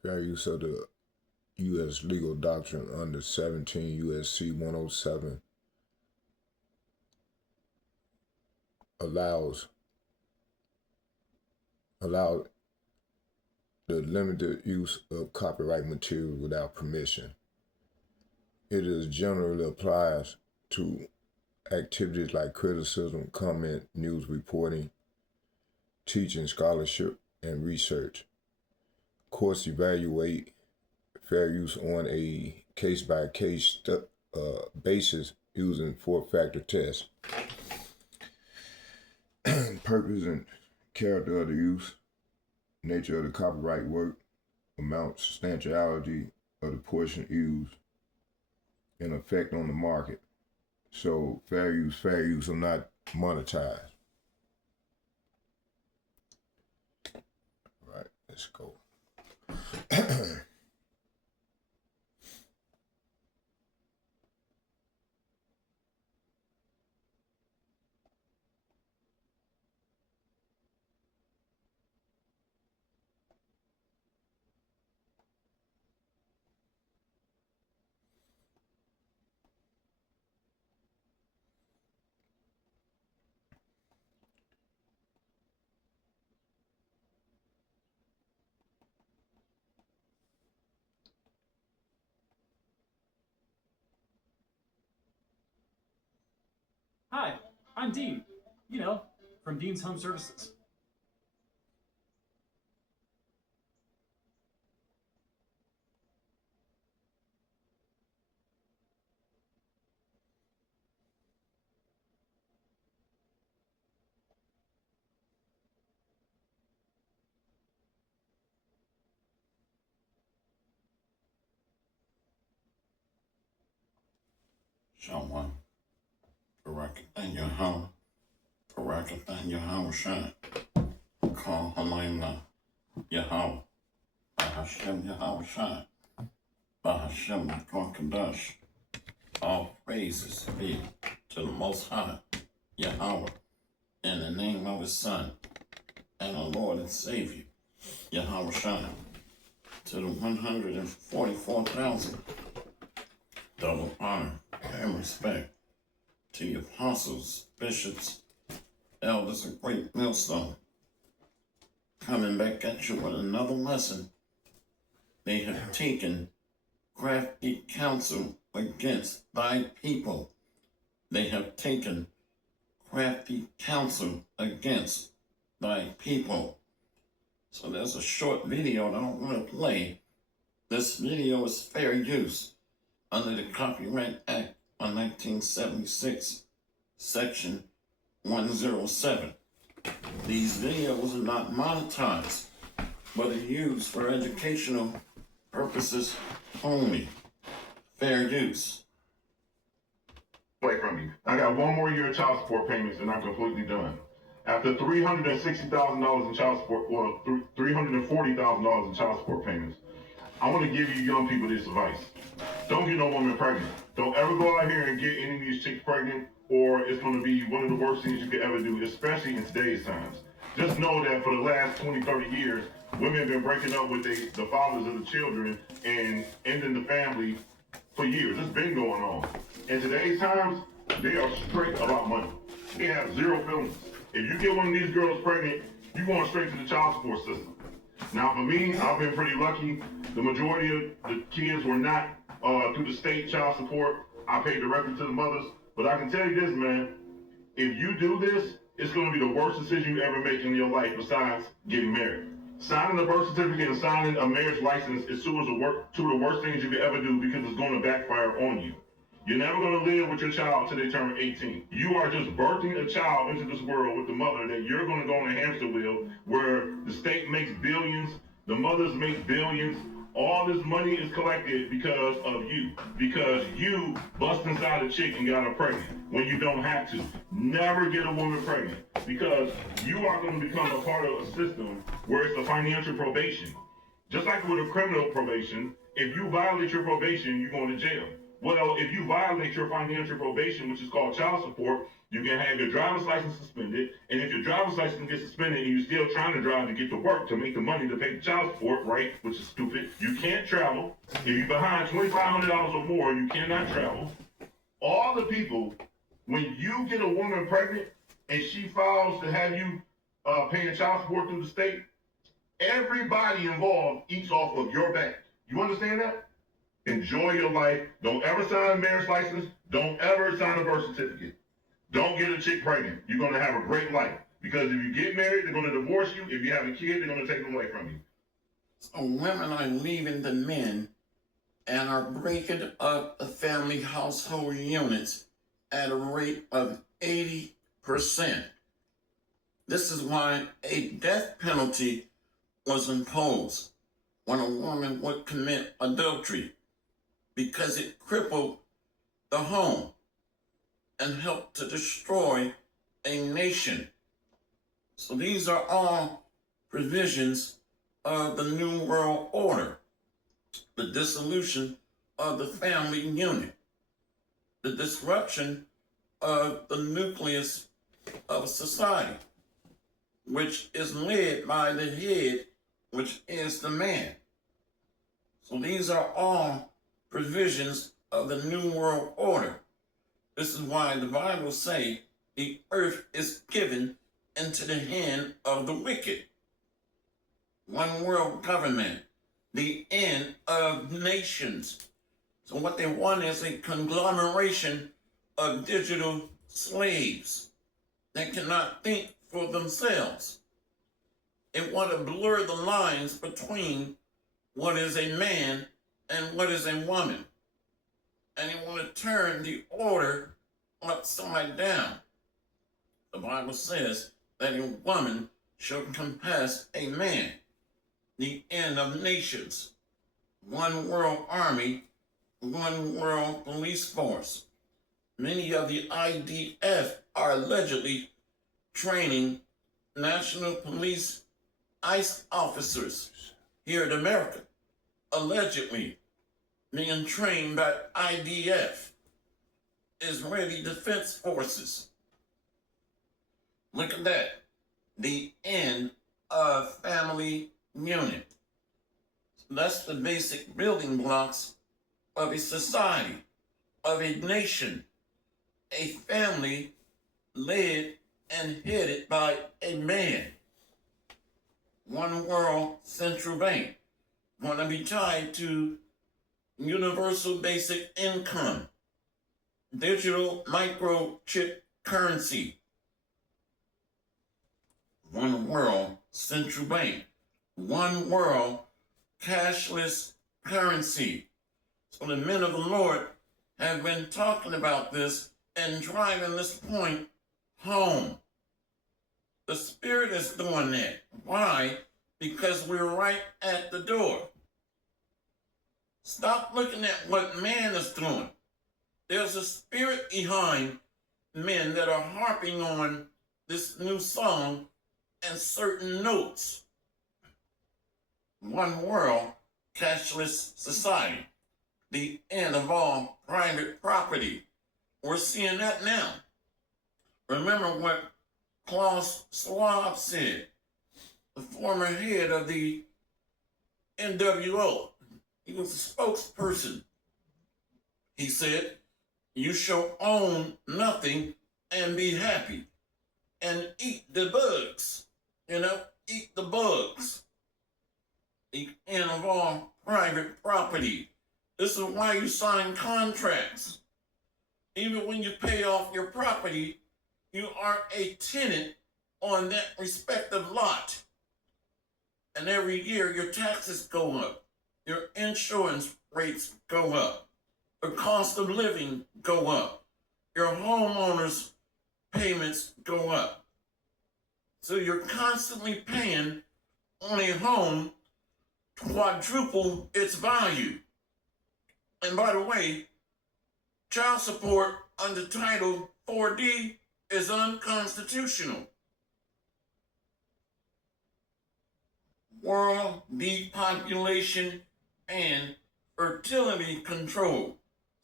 fair use of the U.S. legal doctrine under 17 U.S.C. 107 allows allow the limited use of copyright material without permission. It is generally applies to activities like criticism, comment, news reporting, teaching, scholarship, and research. Courts evaluate fair use on a case-by-case basis using four-factor tests. Purpose and character of the use, nature of the copyright work, amount, substantiality of the portion used, and effect on the market. So fair use are not monetized. Right, let's go. Hi, I'm Dean. You know, from Dean's Home Services. Someone, Barakathan Yahweh, Barakathan Yahweh Shai, call Halayna Yahweh, Bahashem Yahweh Shai, Bahashem Kadash. All praises be to the Most High, Yahweh, in the name of His Son, and our Lord and Savior, Yahweh Shai, to the 144,000. Double honor and respect to the apostles, bishops, elders of Great Millstone. Coming back at you with another lesson. They have taken crafty counsel against thy people. They have taken crafty counsel against thy people. So there's a short video that I don't want to play. This video is fair use under the Copyright Act of 1976, Section 107. These videos are not monetized, but are used for educational purposes only. Fair use. Away from me. I got one more year of child support payments and I'm completely done. After $360,000 in child support, well, $340,000 in child support payments, I want to give you young people this advice. Don't get no woman pregnant. Don't ever go out here and get any of these chicks pregnant, or it's going to be one of the worst things you could ever do, especially in today's times. Just know that for the last 20, 30 years, women have been breaking up with the fathers of the children and ending the family for years. It's been going on. In today's times, they are straight about money. They have zero feelings. If you get one of these girls pregnant, you're going straight to the child support system. Now, for me, I've been pretty lucky. The majority of the kids were not through the state child support. I paid directly to the mothers. But I can tell you this, man. If you do this, it's going to be the worst decision you ever make in your life besides getting married. Signing a birth certificate and signing a marriage license is two of the worst things you could ever do because it's going to backfire on you. You're never going to live with your child till they turn 18. You are just birthing a child into this world with the mother that you're going to go on a hamster wheel where the state makes billions, the mothers make billions. All this money is collected because of you. Because you bust inside a chick and got her pregnant when you don't have to. Never get a woman pregnant because you are going to become a part of a system where it's a financial probation. Just like with a criminal probation, if you violate your probation, you're going to jail. Well, if you violate your financial probation, which is called child support, you can have your driver's license suspended. And if your driver's license gets suspended and you're still trying to drive to get to work to make the money to pay the child support, right, which is stupid, you can't travel. If you're behind $2,500 or more, you cannot travel. All the people, when you get a woman pregnant and she files to have you paying child support through the state, everybody involved eats off of your back. You understand that? Enjoy your life. Don't ever sign a marriage license. Don't ever sign a birth certificate. Don't get a chick pregnant. You're going to have a great life. Because if you get married, they're going to divorce you. If you have a kid, they're going to take them away from you. So women are leaving the men and are breaking up the family household units at a rate of 80%. This is why a death penalty was imposed when a woman would commit adultery, because it crippled the home and helped to destroy a nation. So these are all provisions of the New World Order: the dissolution of the family unit, the disruption of the nucleus of society, which is led by the head, which is the man. So these are all provisions of the New World Order. This is why the Bible says the earth is given into the hand of the wicked. One world government, the end of nations. So what they want is a conglomeration of digital slaves that cannot think for themselves. They want to blur the lines between what is a man and what is a woman. And they want to turn the order upside down. The Bible says that a woman shall compass a man, the end of nations, one world army, one world police force. Many of the IDF are allegedly training National Police ICE officers here in America, allegedly being trained by IDF, Israeli Defense Forces. Look at that. The end of family unit. That's the basic building blocks of a society, of a nation, a family led and headed by a man. One world central bank, going to be tied to universal basic income, digital microchip currency. One world central bank, one world cashless currency. So the men of the Lord have been talking about this and driving this point home. The Spirit is doing that. Why? Because we're right at the door. Stop looking at what man is doing. There's a spirit behind men that are harping on this new song and certain notes. One world, cashless society. The end of all private property. We're seeing that now. Remember what Klaus Schwab said, the former head of the NWO. He was a spokesperson. He said, "You shall own nothing and be happy and eat the bugs." Eat the bugs. The end of all private property. This is why you sign contracts. Even when you pay off your property, you are a tenant on that respective lot. And every year your taxes go up, your insurance rates go up, the cost of living go up, your homeowners' payments go up. So you're constantly paying on a home quadruple its value. And by the way, child support under Title 4D is unconstitutional. World depopulation and fertility control.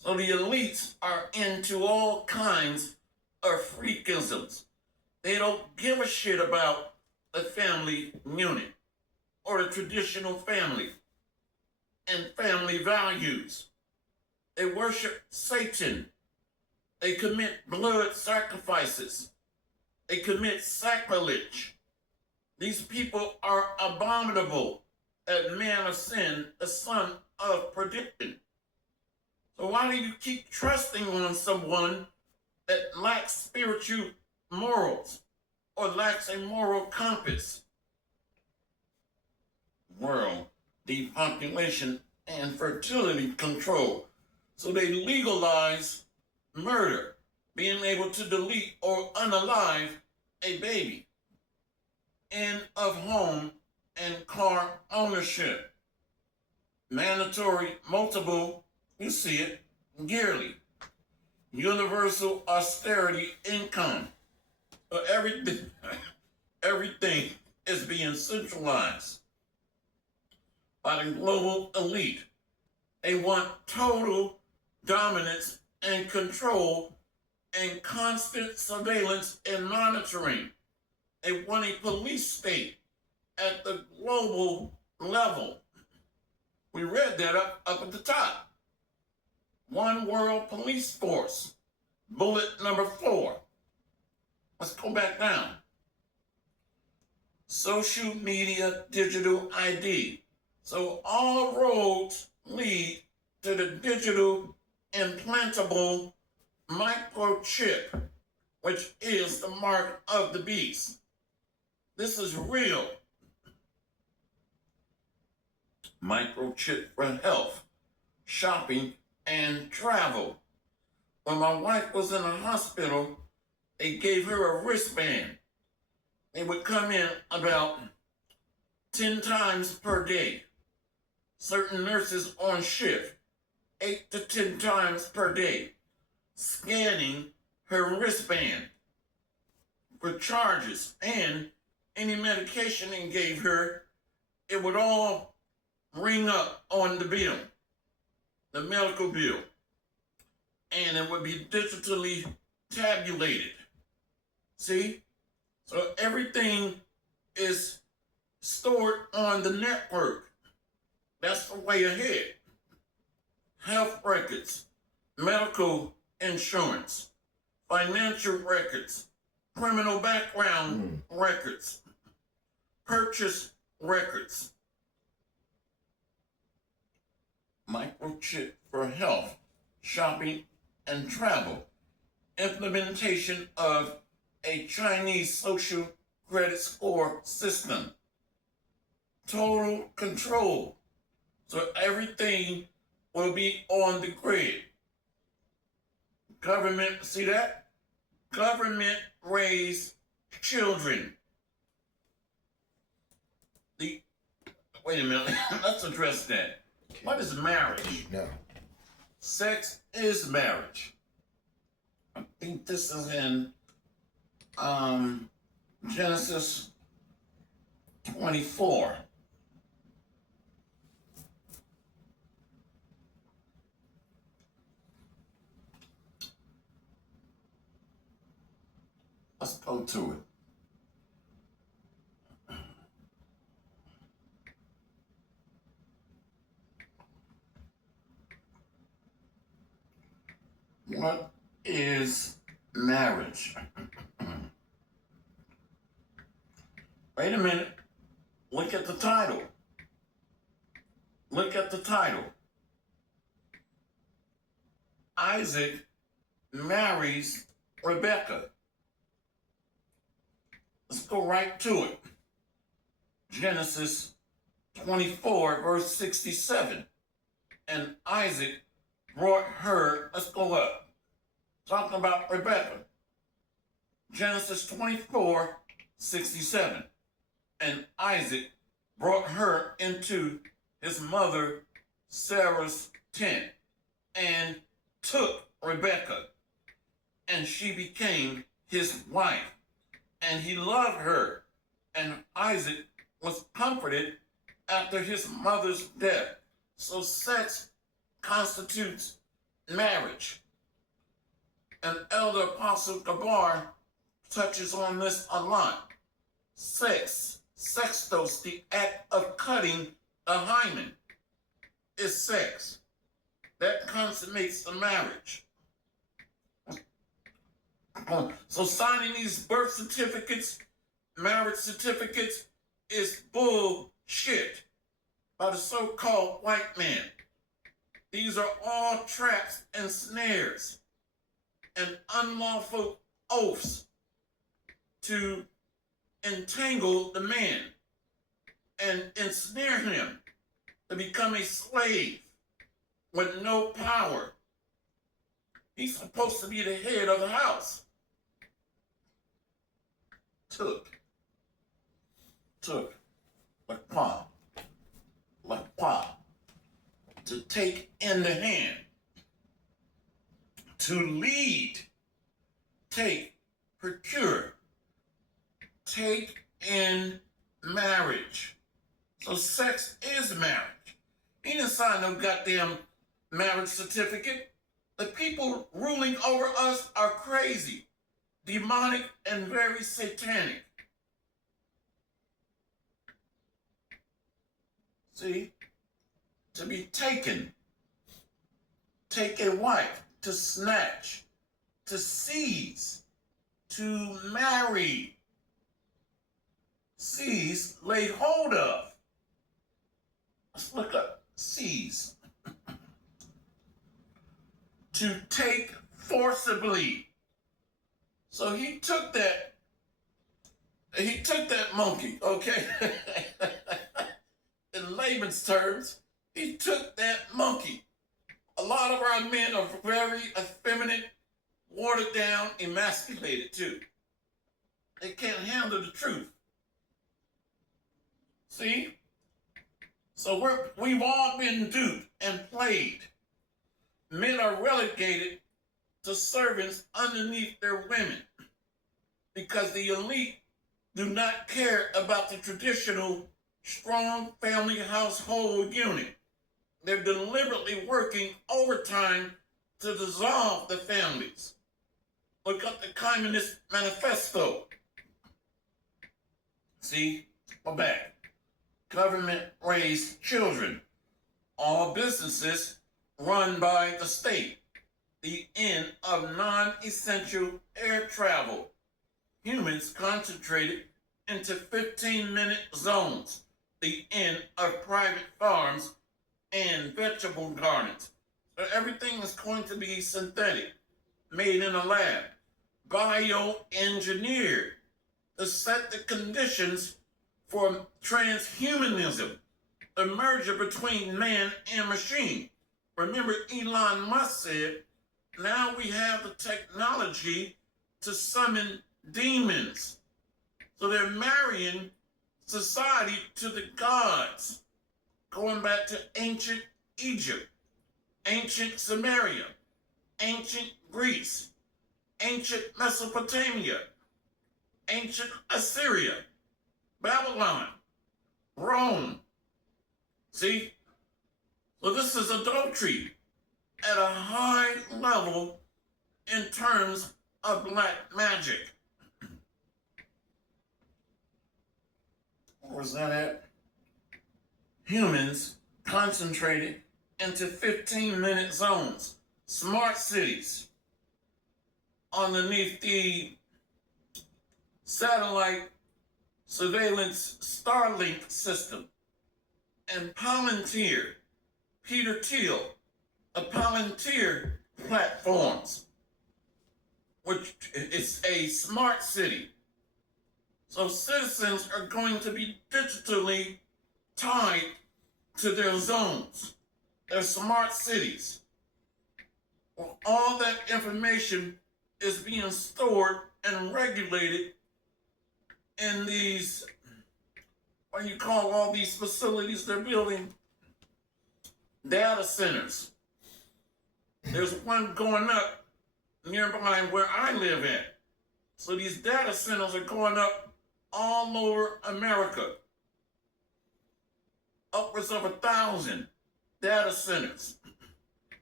So the elites are into all kinds of freakisms. They don't give a shit about the family unit or the traditional family and family values. They worship Satan. They commit blood sacrifices. They commit sacrilege. These people are abominable. That man of sin, the son of perdition. So why do you keep trusting on someone that lacks spiritual morals or lacks a moral compass? World depopulation and fertility control. So they legalize murder, being able to delete or unalive a baby. End of home and car ownership. Mandatory multiple, you see it, yearly. Universal austerity income. So everything is being centralized by the global elite. They want total dominance and control and constant surveillance and monitoring. They want a police state at the global level. We read that up at the top. One world police force. Bullet number 4. Let's go back down. Social media digital ID. So all roads lead to the digital implantable microchip, which is the mark of the beast. This is real. Microchip for health, shopping, and travel. When my wife was in a hospital, they gave her a wristband. They would come in about 10 times per day. Certain nurses on shift, 8 to 10 times per day, scanning her wristband for charges and any medication they gave her, it would all ring up on the bill, the medical bill, and it would be digitally tabulated. See? So everything is stored on the network. That's the way ahead. Health records, medical insurance, financial records, criminal background records, purchase records. Microchip for health, shopping, and travel. Implementation of a Chinese social credit score system. Total control. So everything will be on the grid. Government, see that? Government raised children. Wait a minute, let's address that. What is marriage? No. Sex is marriage. I think this is in Genesis 24. Let's go to it. What is marriage? Wait a minute. Look at the title. Look at the title. Isaac marries Rebekah. Let's go right to it. Genesis 24, verse 67. And Isaac brought her, let's go up. Talking about Rebekah. Genesis 24, 67. And Isaac brought her into his mother Sarah's tent and took Rebekah, and she became his wife. And he loved her, and Isaac was comforted after his mother's death. So sex constitutes marriage. And Elder Apostle Gabar touches on this a lot. Sextos, the act of cutting the hymen, is sex. That consummates the marriage. So signing these birth certificates, marriage certificates, is bullshit by the so-called white man. These are all traps and snares and unlawful oaths to entangle the man and ensnare him to become a slave with no power. He's supposed to be the head of the house. Took, like pa, to take in the hand, to lead, take, procure, take in marriage. So sex is marriage. He didn't sign no goddamn marriage certificate. The people ruling over us are crazy, demonic, and very satanic. See? To be taken, take a wife, to snatch, to seize, to marry. Seize, lay hold of. Let's look up seize. To take forcibly. So he took that monkey, okay? In layman's terms, he took that monkey. A lot of our men are very effeminate, watered down, emasculated too. They can't handle the truth. See? So we've all been duped and played. Men are relegated to servants underneath their women because the elite do not care about the traditional strong family household unit. They're deliberately working overtime to dissolve the families. Look up the Communist Manifesto. See, we're back. Government-raised children. All businesses run by the state. The end of non-essential air travel. Humans concentrated into 15-minute zones. The end of private farms and vegetable gardens. So everything is going to be synthetic, made in a lab, bioengineered to set the conditions for transhumanism, the merger between man and machine. Remember, Elon Musk said, now we have the technology to summon demons. So they're marrying society to the gods, going back to ancient Egypt, ancient Samaria, ancient Greece, ancient Mesopotamia, ancient Assyria, Babylon, Rome. See? So this is adultery at a high level in terms of black magic. Where was that at? Humans concentrated into 15-minute zones, smart cities, underneath the satellite surveillance Starlink system, and Palantir, Peter Thiel, a Palantir platforms, which is a smart city. So citizens are going to be digitally tied to their zones, their smart cities. Well, all that information is being stored and regulated in these, what do you call all these facilities they're building? Data centers. There's one going up nearby where I live at. So these data centers are going up all over America. Upwards of 1,000 data centers.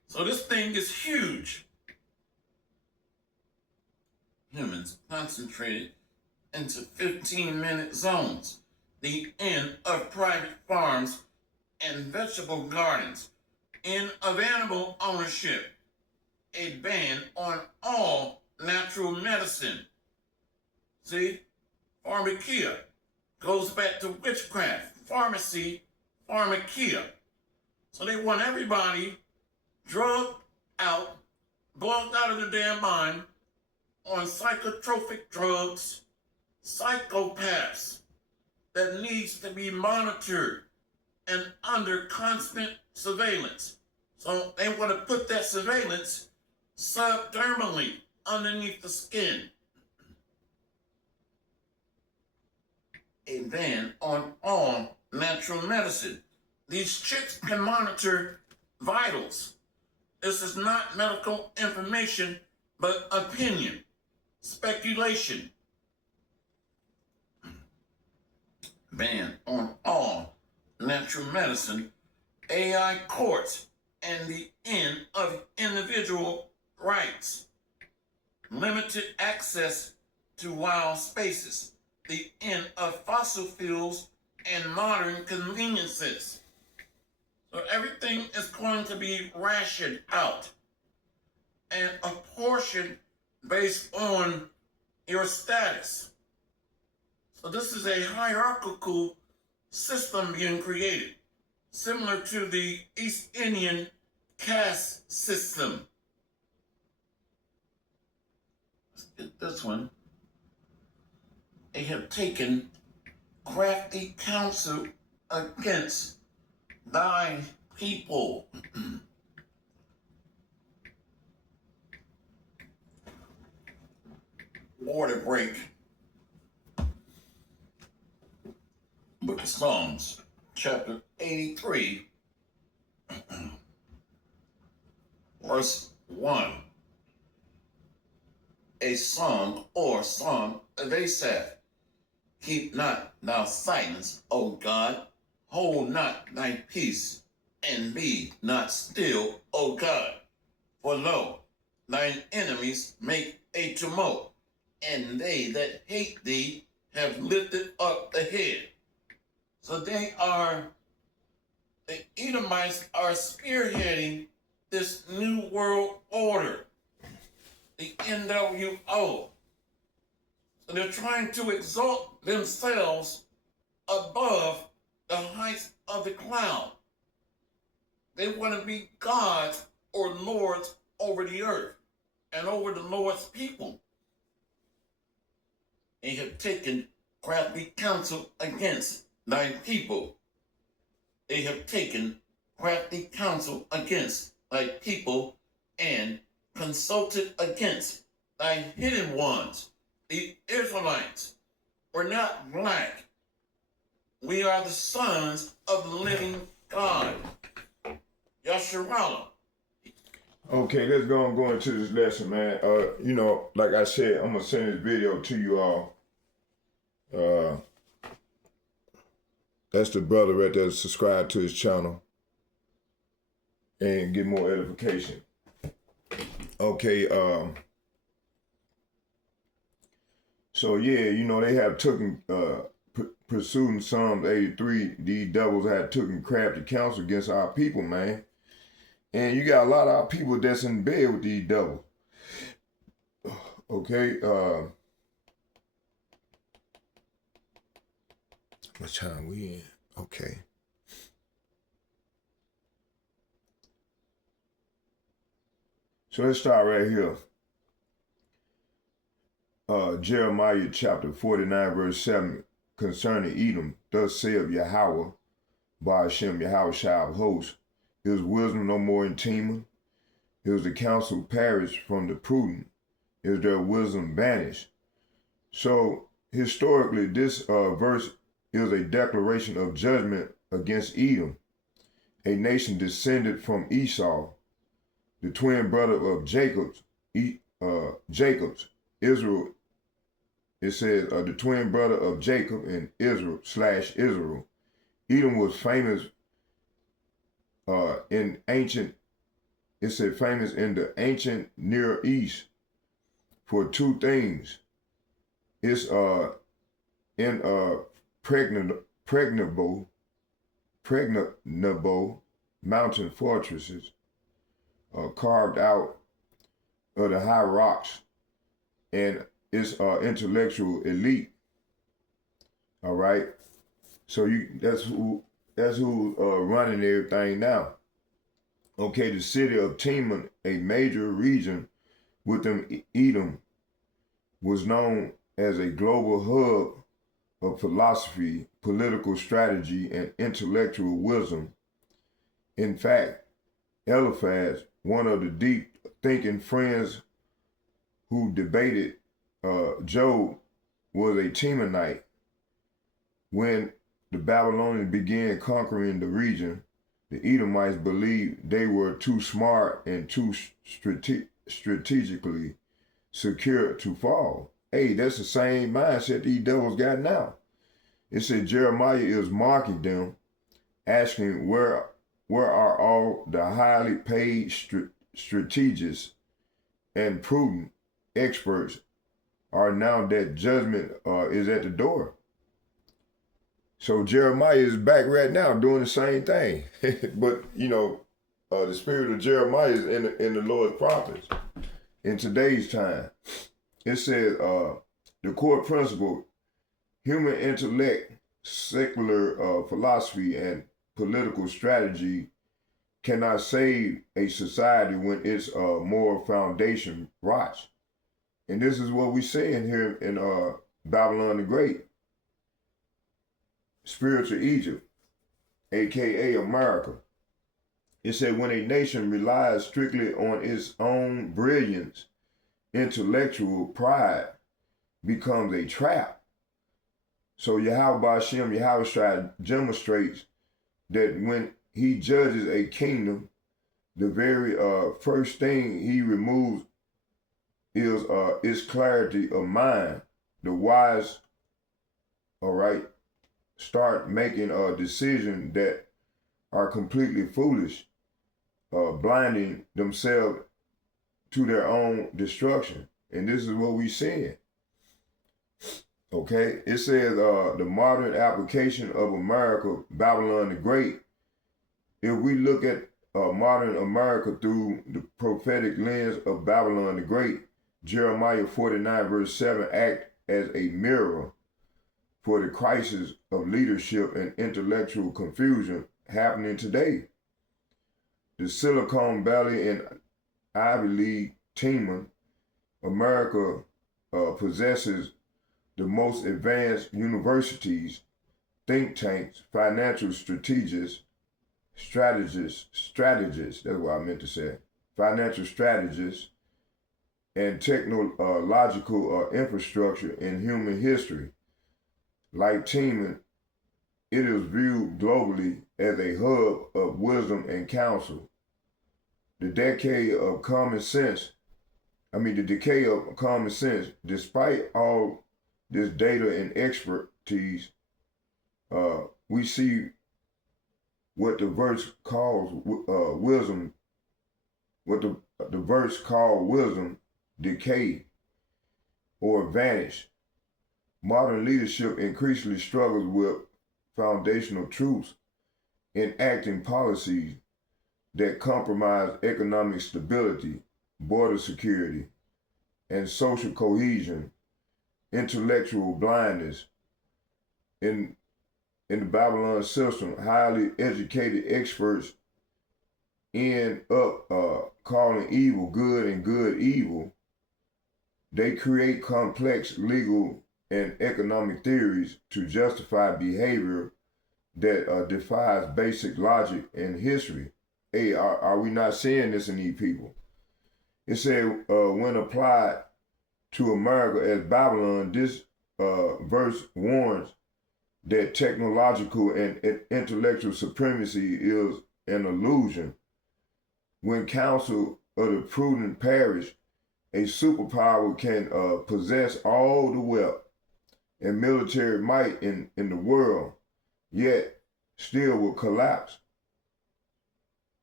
So this thing is huge. Humans concentrated into 15-minute zones. The end of private farms and vegetable gardens. End of animal ownership. A ban on all natural medicine. See? Pharmakia goes back to witchcraft. Pharmacy, pharmakia. So they want everybody drugged out, bugged out of their damn mind on psychotropic drugs, psychopaths that needs to be monitored and under constant surveillance. So they want to put that surveillance subdermally underneath the skin. A ban on all natural medicine. These chicks can monitor vitals. This is not medical information, but opinion, speculation. Ban on all natural medicine, AI courts, and the end of individual rights. Limited access to wild spaces. The end of fossil fuels and modern conveniences. So everything is going to be rationed out and apportioned based on your status. So this is a hierarchical system being created, similar to the East Indian caste system. Let's get this one. They have taken crafty counsel against thy people. Order break. Book of Psalms, chapter 83, verse 1. A song or psalm of Asaph. Keep not thou silence, O God. Hold not thy peace, and be not still, O God. For lo, thine enemies make a tumult, and they that hate thee have lifted up the head. So the Edomites are spearheading this new world order, the NWO. So they're trying to exalt themselves above the heights of the cloud. They want to be gods or lords over the earth and over the Lord's people. They have taken crafty counsel against thy people. They have taken crafty counsel against thy people and consulted against thy hidden ones. The Israelites were not black. We are the sons of the living God. Yasharallah. Okay, let's go into this lesson, man. Like I said, I'm gonna send this video to you all. That's the brother right there. Subscribe to his channel and get more edification. Okay, so yeah, they have taken pursuing Psalms 83. These devils have taken crafty counsel against our people, man. And you got a lot of our people that's in bed with these devils. Okay, what time we in? Okay. So let's start right here. Jeremiah chapter 49, verse 7, concerning Edom, thus saith Yahweh, Ba'ashem Yahweh Shah of hosts, is wisdom no more in Teman? Is the counsel perished from the prudent? Is their wisdom banished? So historically, this verse is a declaration of judgment against Edom, a nation descended from Esau, the twin brother of Jacob's, Israel. It says the twin brother of Jacob and Israel. Edom was famous in ancient it said famous in the ancient Near East for two things. It's pregnable mountain fortresses carved out of the high rocks, and its intellectual elite. All right, so that's who running everything now. Okay, the city of Timon, a major region within Edom, was known as a global hub of philosophy, political strategy, and intellectual wisdom. In fact, Eliphaz, one of the deep thinking friends who debated Job, was a Temanite. When the Babylonians began conquering the region, the Edomites believed they were too smart and too strategically secure to fall. Hey, that's the same mindset these devils got now. It said Jeremiah is marking them, asking where are all the highly paid strategists and prudent experts are now that judgment is at the door. So Jeremiah is back right now doing the same thing. But, the spirit of Jeremiah is in the Lord's prophets in today's time. It says the core principle, human intellect, secular philosophy, and political strategy cannot save a society when its moral foundation rots. And this is what we see in here in Babylon the Great. Spiritual Egypt, aka America. It said when a nation relies strictly on its own brilliance, intellectual pride becomes a trap. So Yahweh Shai demonstrates that when he judges a kingdom, the very first thing he removes is its clarity of mind. The wise, all right, start making decisions that are completely foolish, blinding themselves to their own destruction. And this is what we're seeing. Okay, it says the modern application of America, Babylon the Great. If we look at modern America through the prophetic lens of Babylon the Great, Jeremiah 49 verse 7 act as a mirror for the crisis of leadership and intellectual confusion happening today. The Silicon Valley and Ivy League Timon, America possesses the most advanced universities, think tanks, financial strategists, that's what I meant to say, financial strategists, and technological infrastructure in human history. Like Timon, it is viewed globally as a hub of wisdom and counsel. The decay of common sense, despite all this data and expertise, we see what the verse calls wisdom, decay or vanish. Modern leadership increasingly struggles with foundational truths, enacting policies that compromise economic stability, border security, and social cohesion, intellectual blindness. In the Babylon system, highly educated experts end up calling evil good and good evil. They create complex legal and economic theories to justify behavior that defies basic logic and history. Hey, are we not seeing this in these people? It said when applied to America as Babylon, this verse warns that technological and intellectual supremacy is an illusion. When counsel of the prudent perish, a superpower can possess all the wealth and military might in the world, yet still will collapse.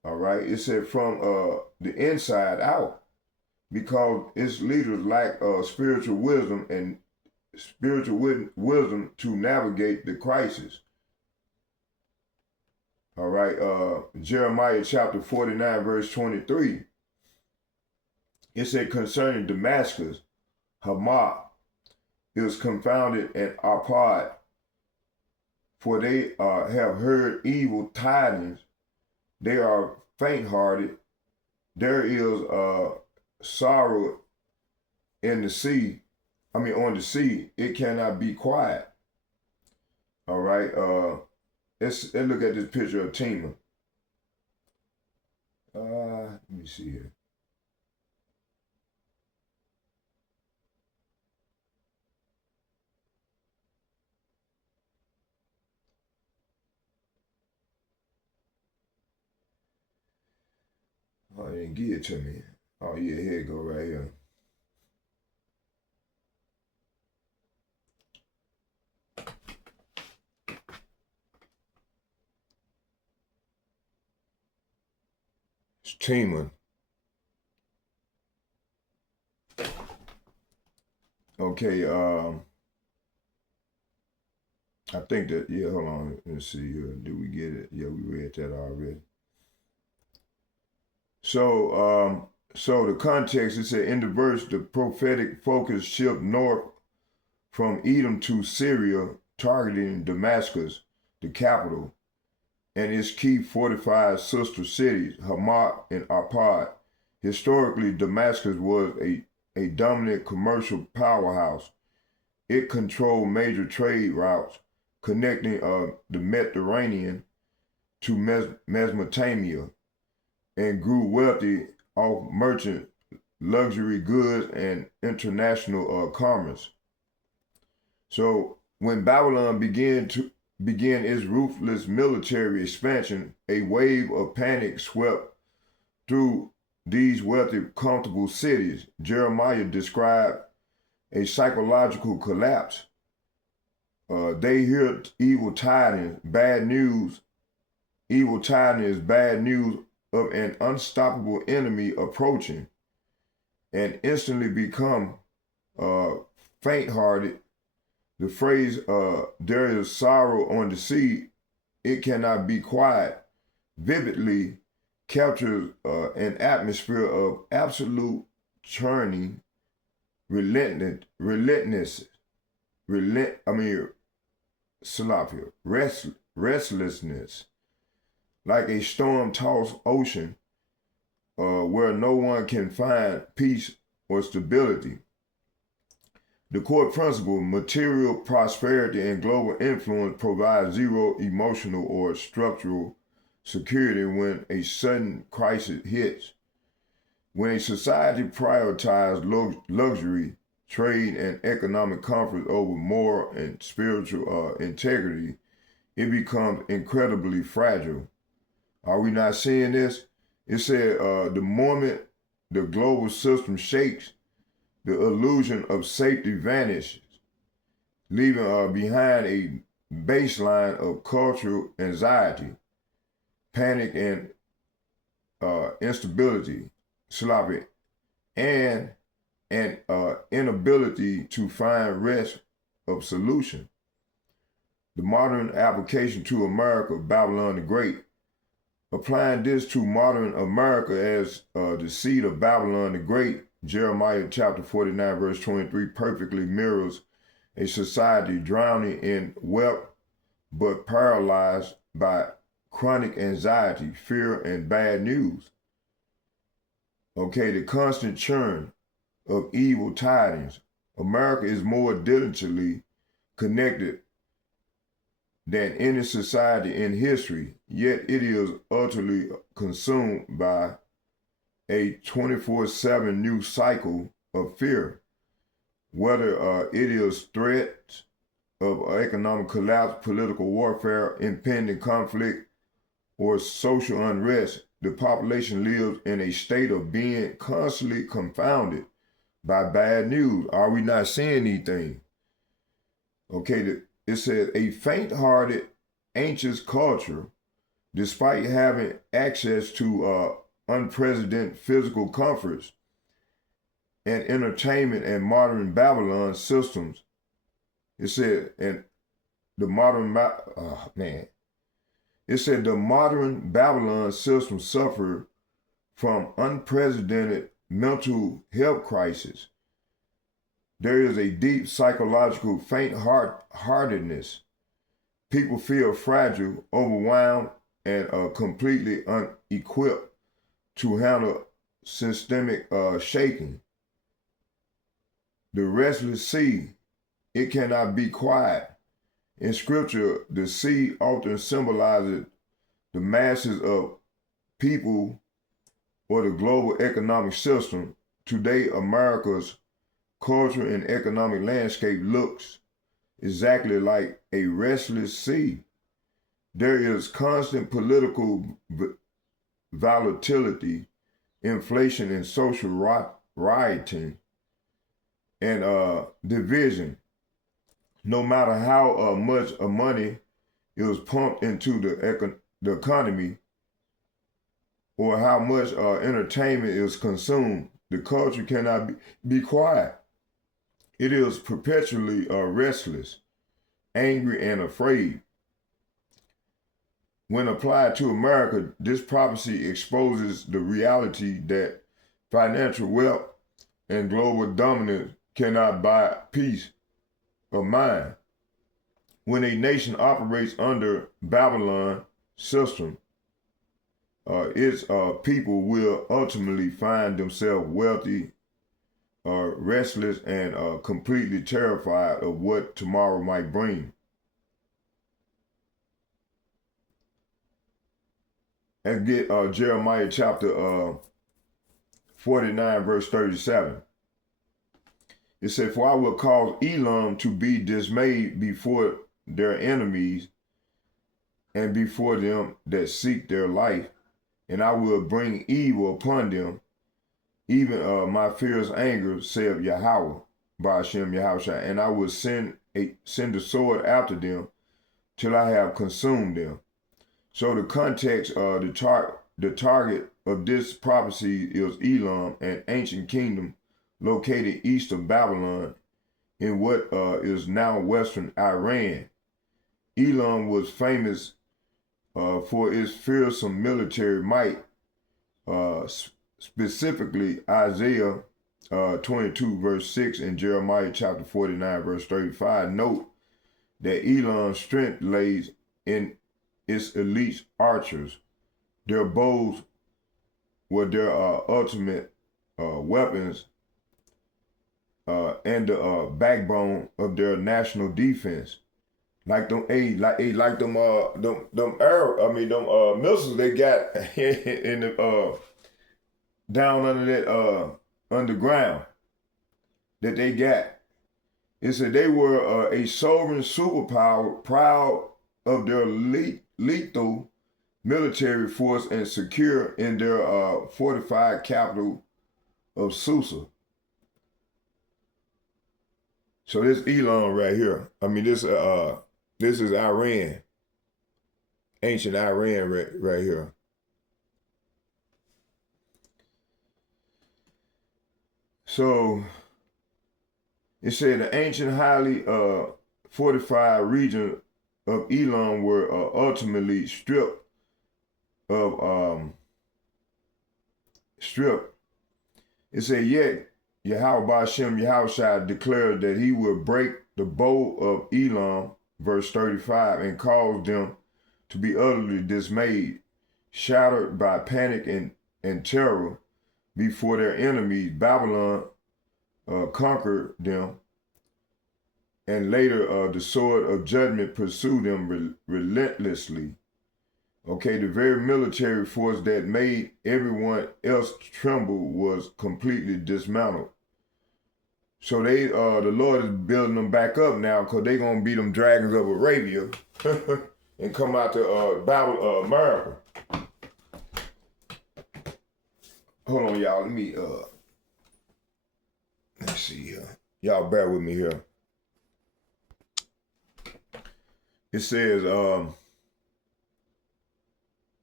All right. It said from the inside out, because its leaders lack spiritual wisdom and wisdom to navigate the crisis. All right. Jeremiah chapter 49, verse 23. It said concerning Damascus, Hamath is confounded and Arpad, for they have heard evil tidings. They are faint-hearted. There is sorrow in the sea. On the sea, it cannot be quiet. All right. Let's look at this picture of Tima. Let me see here. Oh, it didn't give it to me. Oh yeah, here it go right here. It's Tima. Okay, I think that, yeah, hold on, let's see here. Did we get it? Yeah, we read that already. So the context, it said in the verse, the prophetic focus shift north from Edom to Syria, targeting Damascus, the capital, and its key fortified sister cities, Hamath and Arpad. Historically, Damascus was a dominant commercial powerhouse. It controlled major trade routes connecting the Mediterranean to Mesopotamia, and grew wealthy off merchant luxury goods and international commerce. So when Babylon began its ruthless military expansion, a wave of panic swept through these wealthy, comfortable cities. Jeremiah described a psychological collapse. They hear evil tidings, bad news. Evil tidings is bad news of an unstoppable enemy approaching, and instantly become faint-hearted. The phrase, there is sorrow on the sea, it cannot be quiet, vividly captures an atmosphere of absolute churning, restlessness, like a storm-tossed ocean where no one can find peace or stability. The core principle, material prosperity and global influence, provide zero emotional or structural security when a sudden crisis hits. When a society prioritizes luxury, trade, and economic comfort over moral and spiritual integrity, it becomes incredibly fragile. Are we not seeing this? It said the moment the global system shakes, the illusion of safety vanishes, leaving behind a baseline of cultural anxiety, panic, and instability, and an inability to find rest of solution. The modern application to America, Babylon the Great, applying this to modern America as the seed of Babylon the Great, Jeremiah chapter 49, verse 23, perfectly mirrors a society drowning in wealth but paralyzed by chronic anxiety, fear, and bad news. Okay, the constant churn of evil tidings. America is more diligently connected than any society in history, yet it is utterly consumed by a 24/7 news cycle of fear, whether it is threats of economic collapse, political warfare, impending conflict, or social unrest. The population lives in a state of being constantly confounded by bad news. Are we not seeing anything? Okay, it says a faint-hearted, anxious culture Despite having access to unprecedented physical comforts and entertainment and modern Babylon systems, it said, and the modern, it said the modern Babylon system suffered from unprecedented mental health crisis. There is a deep psychological faint-heartedness. People feel fragile, overwhelmed, and completely unequipped to handle systemic shaking. The restless sea, it cannot be quiet. In scripture, the sea often symbolizes the masses of people or the global economic system. Today, America's cultural and economic landscape looks exactly like a restless sea. There is constant political volatility, inflation, and social rioting, and division. No matter how much money is pumped into the economy or how much entertainment is consumed, the culture cannot be quiet. It is perpetually restless, angry, and afraid. When applied to America, this prophecy exposes the reality that financial wealth and global dominance cannot buy peace of mind. When a nation operates under Babylon system, its people will ultimately find themselves wealthy, restless, and completely terrified of what tomorrow might bring. And get Jeremiah chapter 49, verse 37. It said, "For I will cause Elam to be dismayed before their enemies and before them that seek their life, and I will bring evil upon them, even my fierce anger, saith Yahweh, by Hashem Yahushua, and I will send the sword after them till I have consumed them." So the context, the target of this prophecy is Elam, an ancient kingdom located east of Babylon in what is now western Iran. Elam was famous for its fearsome military might, specifically Isaiah 22 verse 6 and Jeremiah chapter 49 verse 35 note that Elam's strength lays in its elite archers. Their bows were their ultimate weapons and the backbone of their national defense. Like them missiles they got in the down under that underground that they got. It said they were a sovereign superpower, proud of their lethal military force and secure in their fortified capital of Susa. So this Elam right here, this is Iran, ancient Iran right here. So it said the ancient highly fortified region of Elam were ultimately stripped. It said, yet Yahweh Ba'Shem Yahushua declared that he would break the bow of Elam, verse 35, and cause them to be utterly dismayed, shattered by panic and terror before their enemies. Babylon conquered them, and later the sword of judgment pursued them relentlessly. Okay, the very military force that made everyone else tremble was completely dismantled. So they, the Lord is building them back up now, because they're going to be them dragons of Arabia and come out to America. Hold on, y'all. Let's see here. Y'all bear with me here. It says,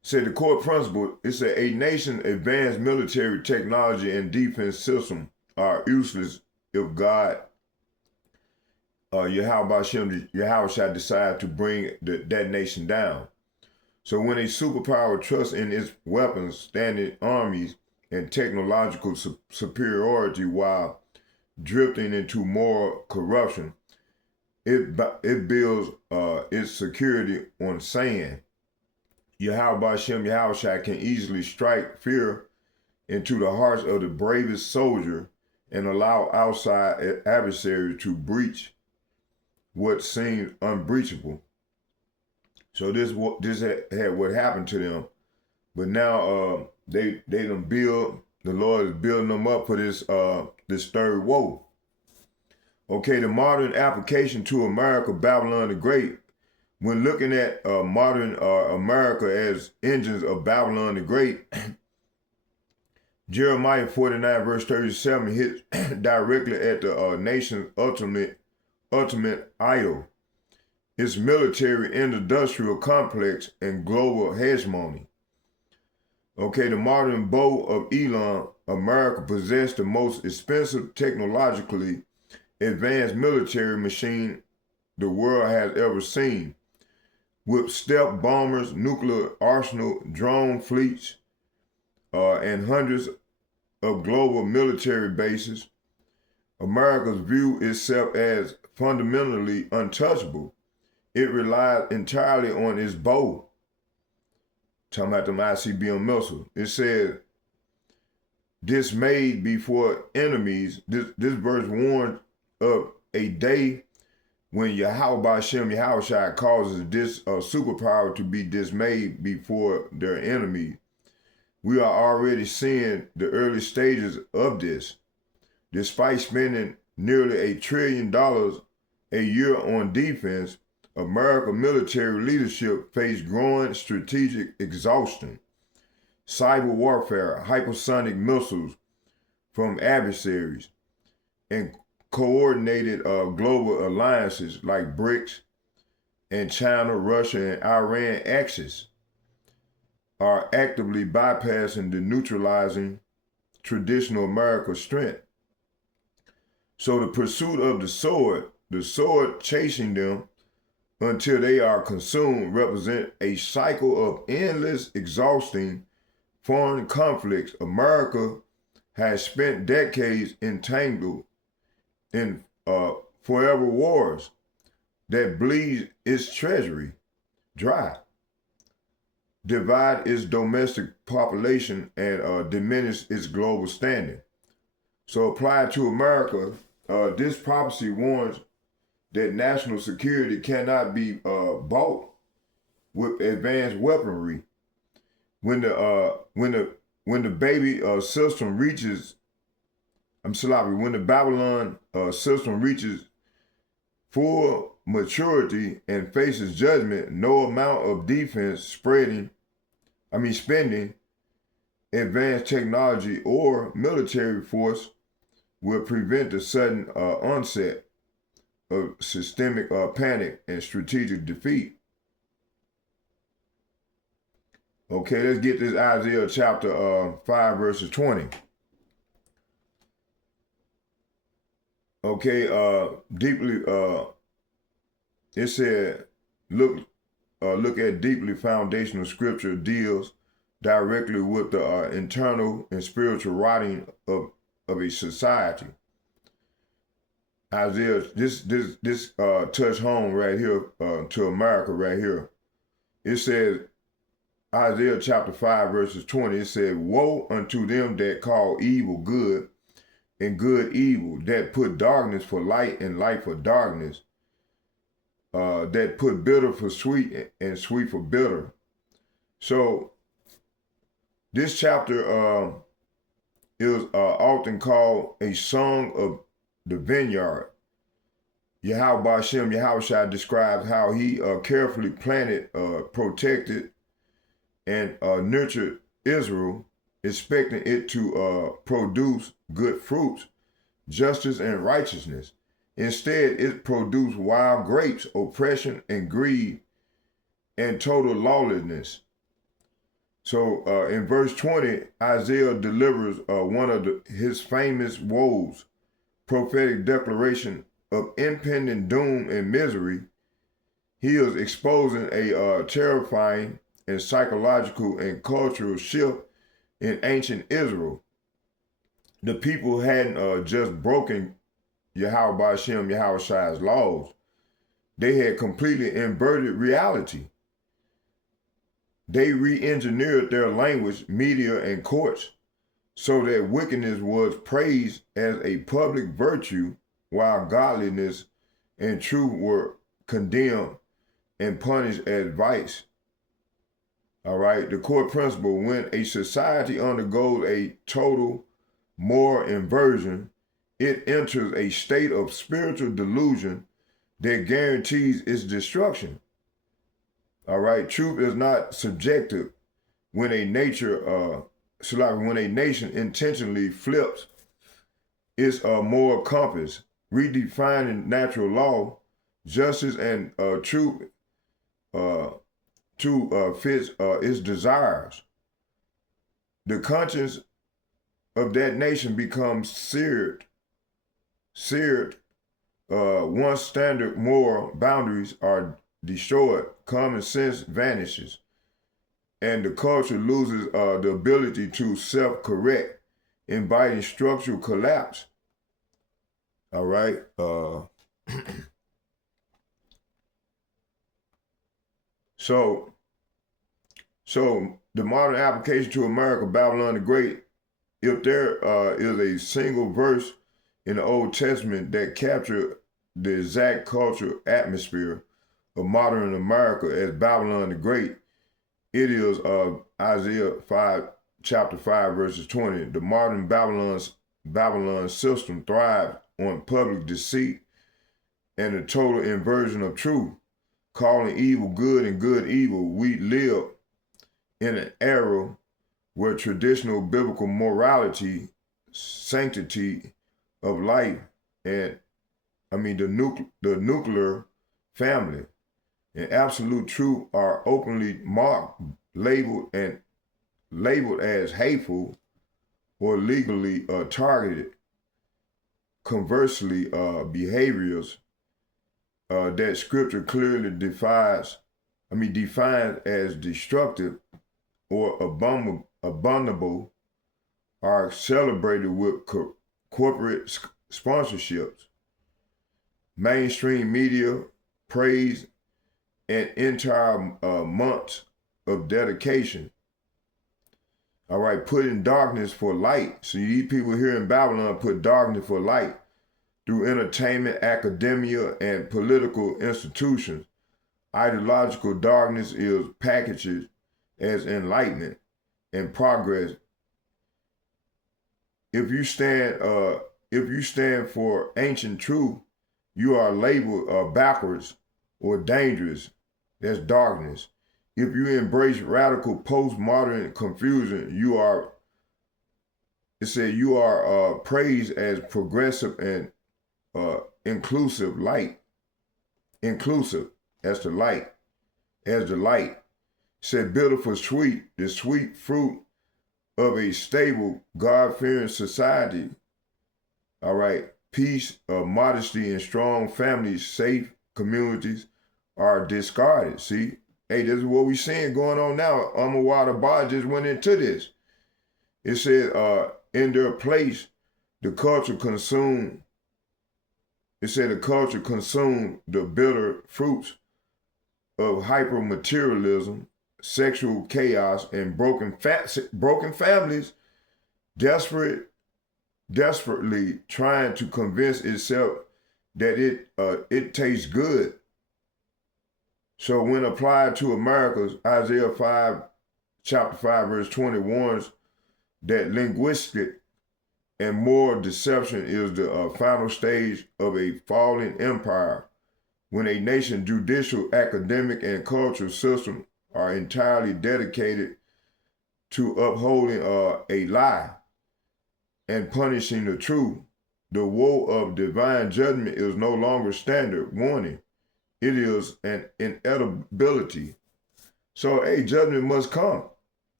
Said the core principle, it said a nation's advanced military technology and defense system are useless if God, Yahweh shall decide to bring that nation down. So when a superpower trusts in its weapons, standing armies, and technological superiority while drifting into moral corruption, it builds its security on sand. Yahweh can easily strike fear into the hearts of the bravest soldier and allow outside adversaries to breach what seems unbreachable. So this had what happened to them, but now they done build. The Lord is building them up for this third woe. Okay, the modern application to America, Babylon the Great. When looking at modern America as engines of Babylon the Great, Jeremiah 49 verse 37 hits directly at the nation's ultimate idol, its military industrial complex and global hegemony. Okay, the modern bow of Elon, America possessed the most expensive, technologically advanced military machine the world has ever seen, with stealth bombers, nuclear arsenal, drone fleets, and hundreds of global military bases. America's view itself as fundamentally untouchable. It relies entirely on its bow. Talking about them ICBM missiles. It said, dismayed before enemies. This verse warns of a day when Yahweh causes this superpower to be dismayed before their enemy. We are already seeing the early stages of this. Despite spending nearly $1 trillion a year on defense, American military leadership faced growing strategic exhaustion. Cyber warfare, hypersonic missiles from adversaries, and coordinated global alliances like BRICS and China, Russia, and Iran axis are actively bypassing the neutralizing traditional American strength. So the pursuit of the sword chasing them until they are consumed, represent a cycle of endless, exhausting foreign conflicts. America has spent decades entangled in forever wars that bleed its treasury dry, divide its domestic population, and diminish its global standing. So applied to America, this prophecy warns that national security cannot be bought with advanced weaponry. When the baby system reaches, when the Babylon system reaches full maturity and faces judgment, no amount of defense spending, advanced technology or military force will prevent the sudden onset of systemic panic and strategic defeat. Okay, let's get this Isaiah chapter 5 verses 20. Okay, it said, look at deeply foundational scripture deals directly with the internal and spiritual rotting of a society. Isaiah, this touch home right here to America right here. It says, Isaiah chapter 5 verses 20, it said, woe unto them that call evil good and good evil, that put darkness for light and light for darkness, that put bitter for sweet and sweet for bitter. So this chapter is often called a song of the vineyard. Yahweh describes how he carefully planted, protected, and nurtured Israel, expecting it to produce good fruits, justice, and righteousness. Instead, it produced wild grapes, oppression, and greed, and total lawlessness. So in verse 20, Isaiah delivers one of his famous woes, prophetic declaration of impending doom and misery. He is exposing a terrifying and psychological and cultural shift in ancient Israel. The people hadn't just broken Yahweh Ba'Shem, Yahweh Shai's laws. They had completely inverted reality. They re-engineered their language, media, and courts so that wickedness was praised as a public virtue while godliness and truth were condemned and punished as vice. All right, the core principle: when a society undergoes a total moral inversion, it enters a state of spiritual delusion that guarantees its destruction. All right, truth is not subjective when a when a nation intentionally flips its moral compass, redefining natural law, justice, and truth to fit its desires. The conscience of that nation becomes seared. Once standard moral boundaries are destroyed, common sense vanishes, and the culture loses the ability to self-correct, inviting structural collapse. All right. So the modern application to America, Babylon the Great, if there is a single verse in the Old Testament that captured the exact cultural atmosphere of modern America as Babylon the Great, it is Isaiah 5, chapter 5, verses 20. The modern Babylon system thrives on public deceit and a total inversion of truth, calling evil good and good evil. We live in an era where traditional biblical morality, sanctity of life, and the nuclear family and absolute truth are openly marked, labeled as hateful or legally targeted. Conversely, behaviors that Scripture clearly defines as destructive or abominable are celebrated with corporate sponsorships, mainstream media praise, and entire months of dedication. All right, putting darkness for light. So these people here in Babylon put darkness for light through entertainment, academia, and political institutions. Ideological darkness is packaged as enlightenment and progress. If you stand for ancient truth, you are labeled backwards or dangerous. That's darkness. If you embrace radical postmodern confusion, you are praised as progressive and inclusive light. Inclusive as the light. As the light. Said beautiful sweet, the sweet fruit of a stable, God-fearing society. All right. Peace, modesty, and strong families, safe communities are discarded. See? Hey, this is what we're seeing going on now. Amawada Ba just went into this. It said, in their place, the culture consumed the bitter fruits of hyper-materialism, sexual chaos, and broken families, desperately trying to convince itself that it tastes good. So when applied to America, Isaiah 5, chapter 5, verse 20 warns that linguistic and moral deception is the final stage of a falling empire, when a nation's judicial, academic, and cultural system are entirely dedicated to upholding a lie and punishing the truth. The woe of divine judgment is no longer standard warning. It is an inevitability. So, judgment must come.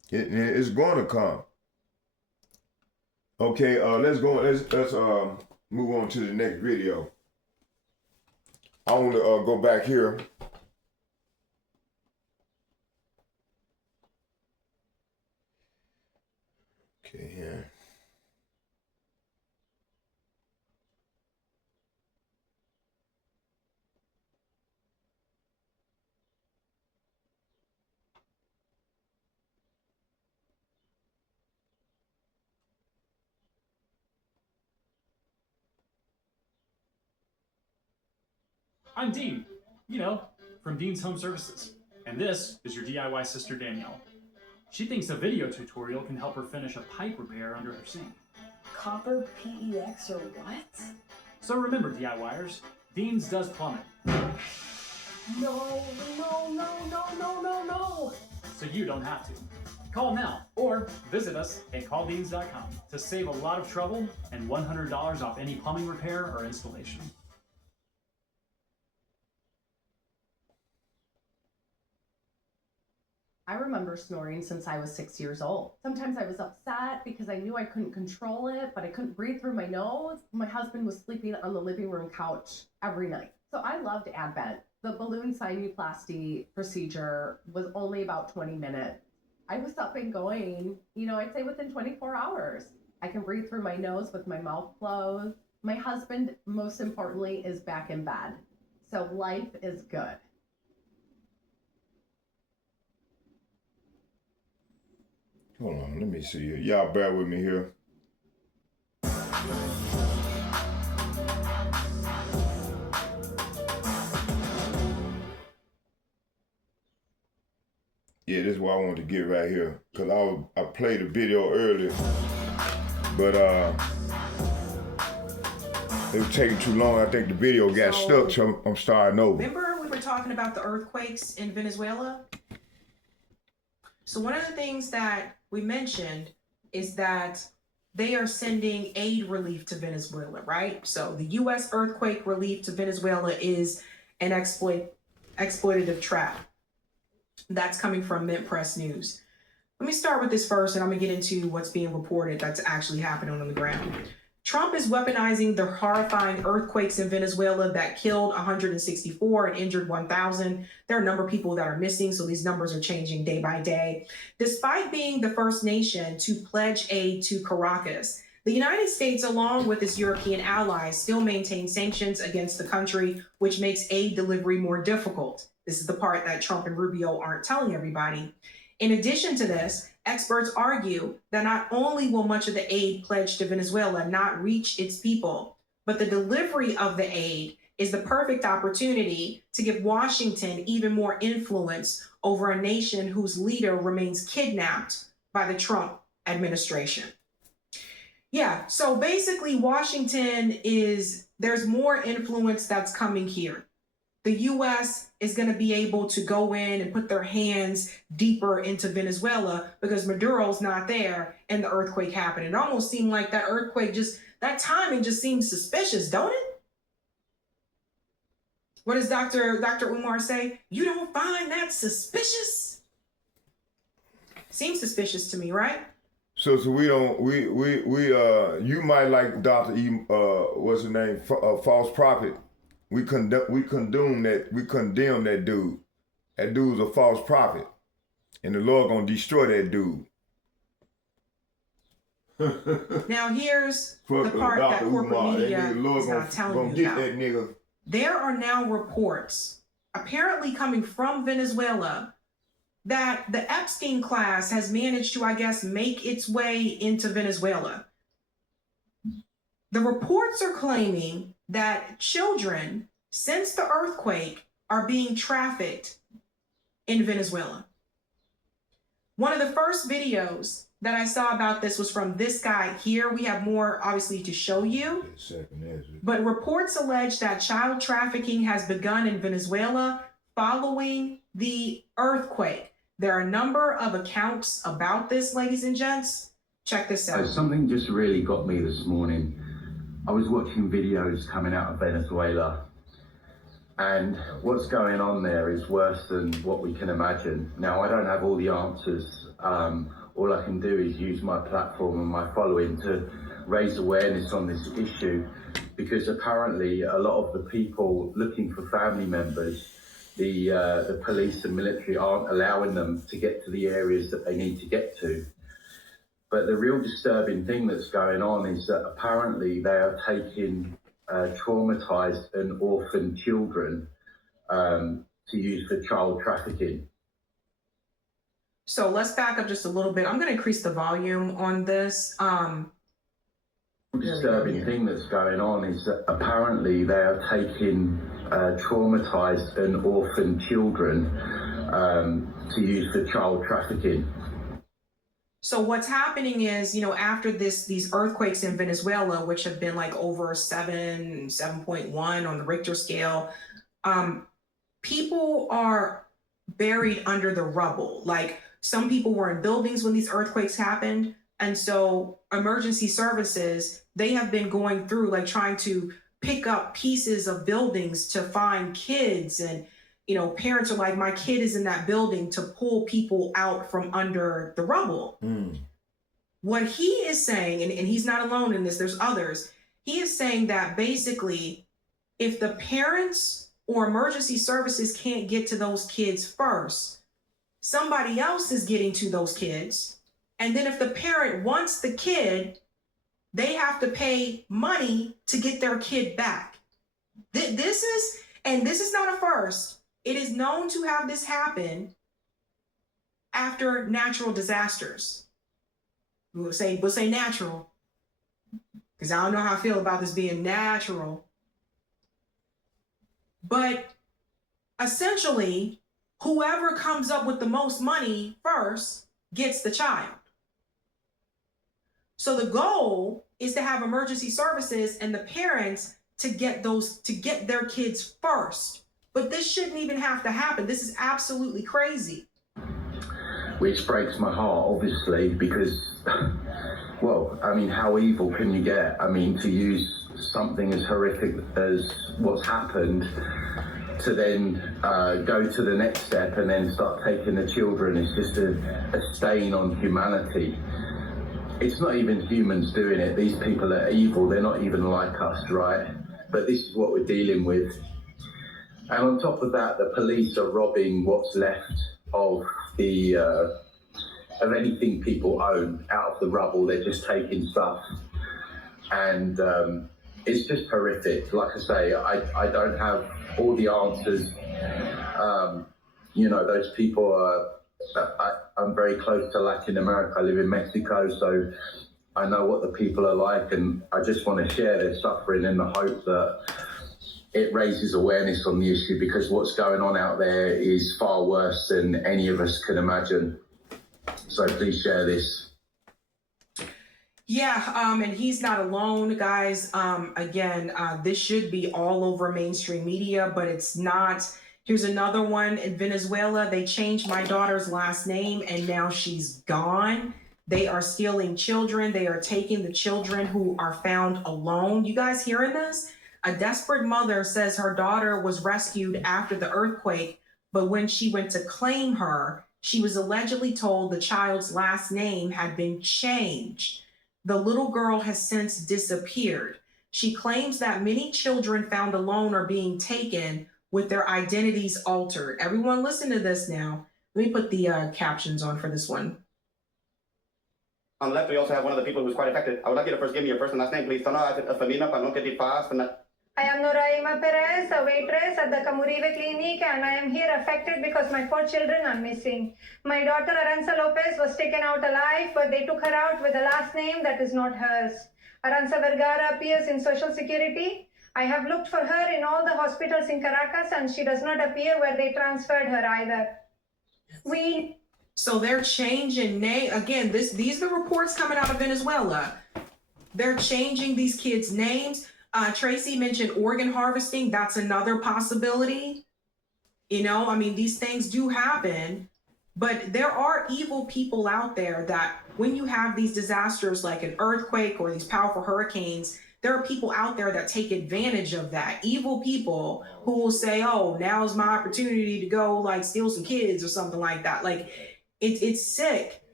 It's going to come. Okay, let's go. Let's move on to the next video. I want to go back here. Okay, yeah. I'm Dean, you know, from Dean's Home Services. And this is your DIY sister Danielle. She thinks a video tutorial can help her finish a pipe repair under her sink. Copper PEX or what? So remember, DIYers, Dean's does plumbing. No. So you don't have to. Call now or visit us at calldeans.com to save a lot of trouble and $100 off any plumbing repair or installation. I remember snoring since I was 6 years old. Sometimes I was upset because I knew I couldn't control it, but I couldn't breathe through my nose. My husband was sleeping on the living room couch every night. So I loved Advent. The balloon sinuplasty procedure was only about 20 minutes. I was up and going, I'd say within 24 hours. I can breathe through my nose with my mouth closed. My husband, most importantly, is back in bed. So life is good. Hold on, let me see here. Y'all bear with me here. Yeah, this is what I wanted to get right here. Cause I played a video earlier, but it was taking too long. I think the video got stuck, so I'm starting over. Remember we were talking about the earthquakes in Venezuela? So one of the things that we mentioned is that they are sending aid relief to Venezuela, right? So the U.S. earthquake relief to Venezuela is an exploitative trap. That's coming from Mint Press News. Let me start with this first, and I'm gonna get into what's being reported that's actually happening on the ground. Trump is weaponizing the horrifying earthquakes in Venezuela that killed 164 and injured 1,000. There are a number of people that are missing, so these numbers are changing day by day. Despite being the first nation to pledge aid to Caracas, the United States, along with its European allies, still maintain sanctions against the country, which makes aid delivery more difficult. This is the part that Trump and Rubio aren't telling everybody. In addition to this, experts argue that not only will much of the aid pledged to Venezuela not reach its people, but the delivery of the aid is the perfect opportunity to give Washington even more influence over a nation whose leader remains kidnapped by the Trump administration. Yeah, so basically Washington there's more influence that's coming here. The U.S. is going to be able to go in and put their hands deeper into Venezuela because Maduro's not there and the earthquake happened. It almost seemed like that earthquake that timing just seems suspicious, don't it? What does Dr. Umar say? You don't find that suspicious? Seems suspicious to me, right? So you might like Dr. What's his name? False prophet. We condemn that dude. That dude's a false prophet. And the Lord gonna destroy that dude. Now here's the part that corporate media is not telling you about. That nigga. There are now reports, apparently coming from Venezuela, that the Epstein class has managed to, I guess, make its way into Venezuela. The reports are claiming that children, since the earthquake, are being trafficked in Venezuela. One of the first videos that I saw about this was from this guy here. We have more, obviously, to show you. But reports allege that child trafficking has begun in Venezuela following the earthquake. There are a number of accounts about this, ladies and gents. Check this out. Something just really got me this morning. I was watching videos coming out of Venezuela, and what's going on there is worse than what we can imagine. Now, I don't have all the answers All I can do is use my platform and my following to raise awareness on this issue, because apparently a lot of the people looking for family members, the police and military aren't allowing them to get to the areas that they need to get to. But the real disturbing thing that's going on is that apparently they are taking traumatized and orphaned children to use for child trafficking. So let's back up just a little bit. I'm going to increase the volume on this. The disturbing thing that's going on is that apparently they are taking traumatized and orphaned children to use for child trafficking. So what's happening is, after these earthquakes in Venezuela, which have been like over 7.1 on the Richter scale, people are buried under the rubble. Like, some people were in buildings when these earthquakes happened. And so emergency services, they have been going through, like, trying to pick up pieces of buildings to find kids. And, parents are like, my kid is in that building, to pull people out from under the rubble. What he is saying, and he's not alone in this, there's others. He is saying that basically, if the parents or emergency services can't get to those kids first, somebody else is getting to those kids. And then if the parent wants the kid, they have to pay money to get their kid back. This is not a first. It is known to have this happen after natural disasters. We'll say natural, because I don't know how I feel about this being natural. But essentially, whoever comes up with the most money first gets the child. So the goal is to have emergency services and the parents to get their kids first. But this shouldn't even have to happen. This is absolutely crazy. Which breaks my heart, obviously, because, well, I mean, how evil can you get? I mean, to use something as horrific as what's happened to then go to the next step and then start taking the children is just a stain on humanity. It's not even humans doing it. These people are evil. They're not even like us, right? But this is what we're dealing with. And on top of that, the police are robbing what's left of of anything people own out of the rubble. They're just taking stuff. And it's just horrific. Like I say, I don't have all the answers. Those people are, I'm very close to Latin America. I live in Mexico, so I know what the people are like, and I just want to share their suffering in the hope that it raises awareness on the issue, because what's going on out there is far worse than any of us can imagine. So please share this. Yeah, and he's not alone, guys. Again, this should be all over mainstream media, but it's not. Here's another one in Venezuela. They changed my daughter's last name and now she's gone. They are stealing children. They are taking the children who are found alone. You guys hearing this? A desperate mother says her daughter was rescued after the earthquake, but when she went to claim her, she was allegedly told the child's last name had been changed. The little girl has since disappeared. She claims that many children found alone are being taken with their identities altered. Everyone listen to this now. Let me put the captions on for this one. On the left, we also have one of the people who's quite affected. I would like you to first give me your first and last name, please. I am Noraima Perez, a waitress at the Camurive Clinic, and I am here affected because my 4 children are missing. My daughter Aranza Lopez was taken out alive, but they took her out with a last name that is not hers. Aranza Vergara appears in Social Security. I have looked for her in all the hospitals in Caracas, and she does not appear where they transferred her either. So they're changing name again. These are the reports coming out of Venezuela. They're changing these kids' names. Tracy mentioned organ harvesting. That's another possibility. These things do happen, but there are evil people out there that when you have these disasters like an earthquake or these powerful hurricanes, there are people out there that take advantage of that. Evil people who will say, oh, now's my opportunity to go steal some kids or something like that. It's sick.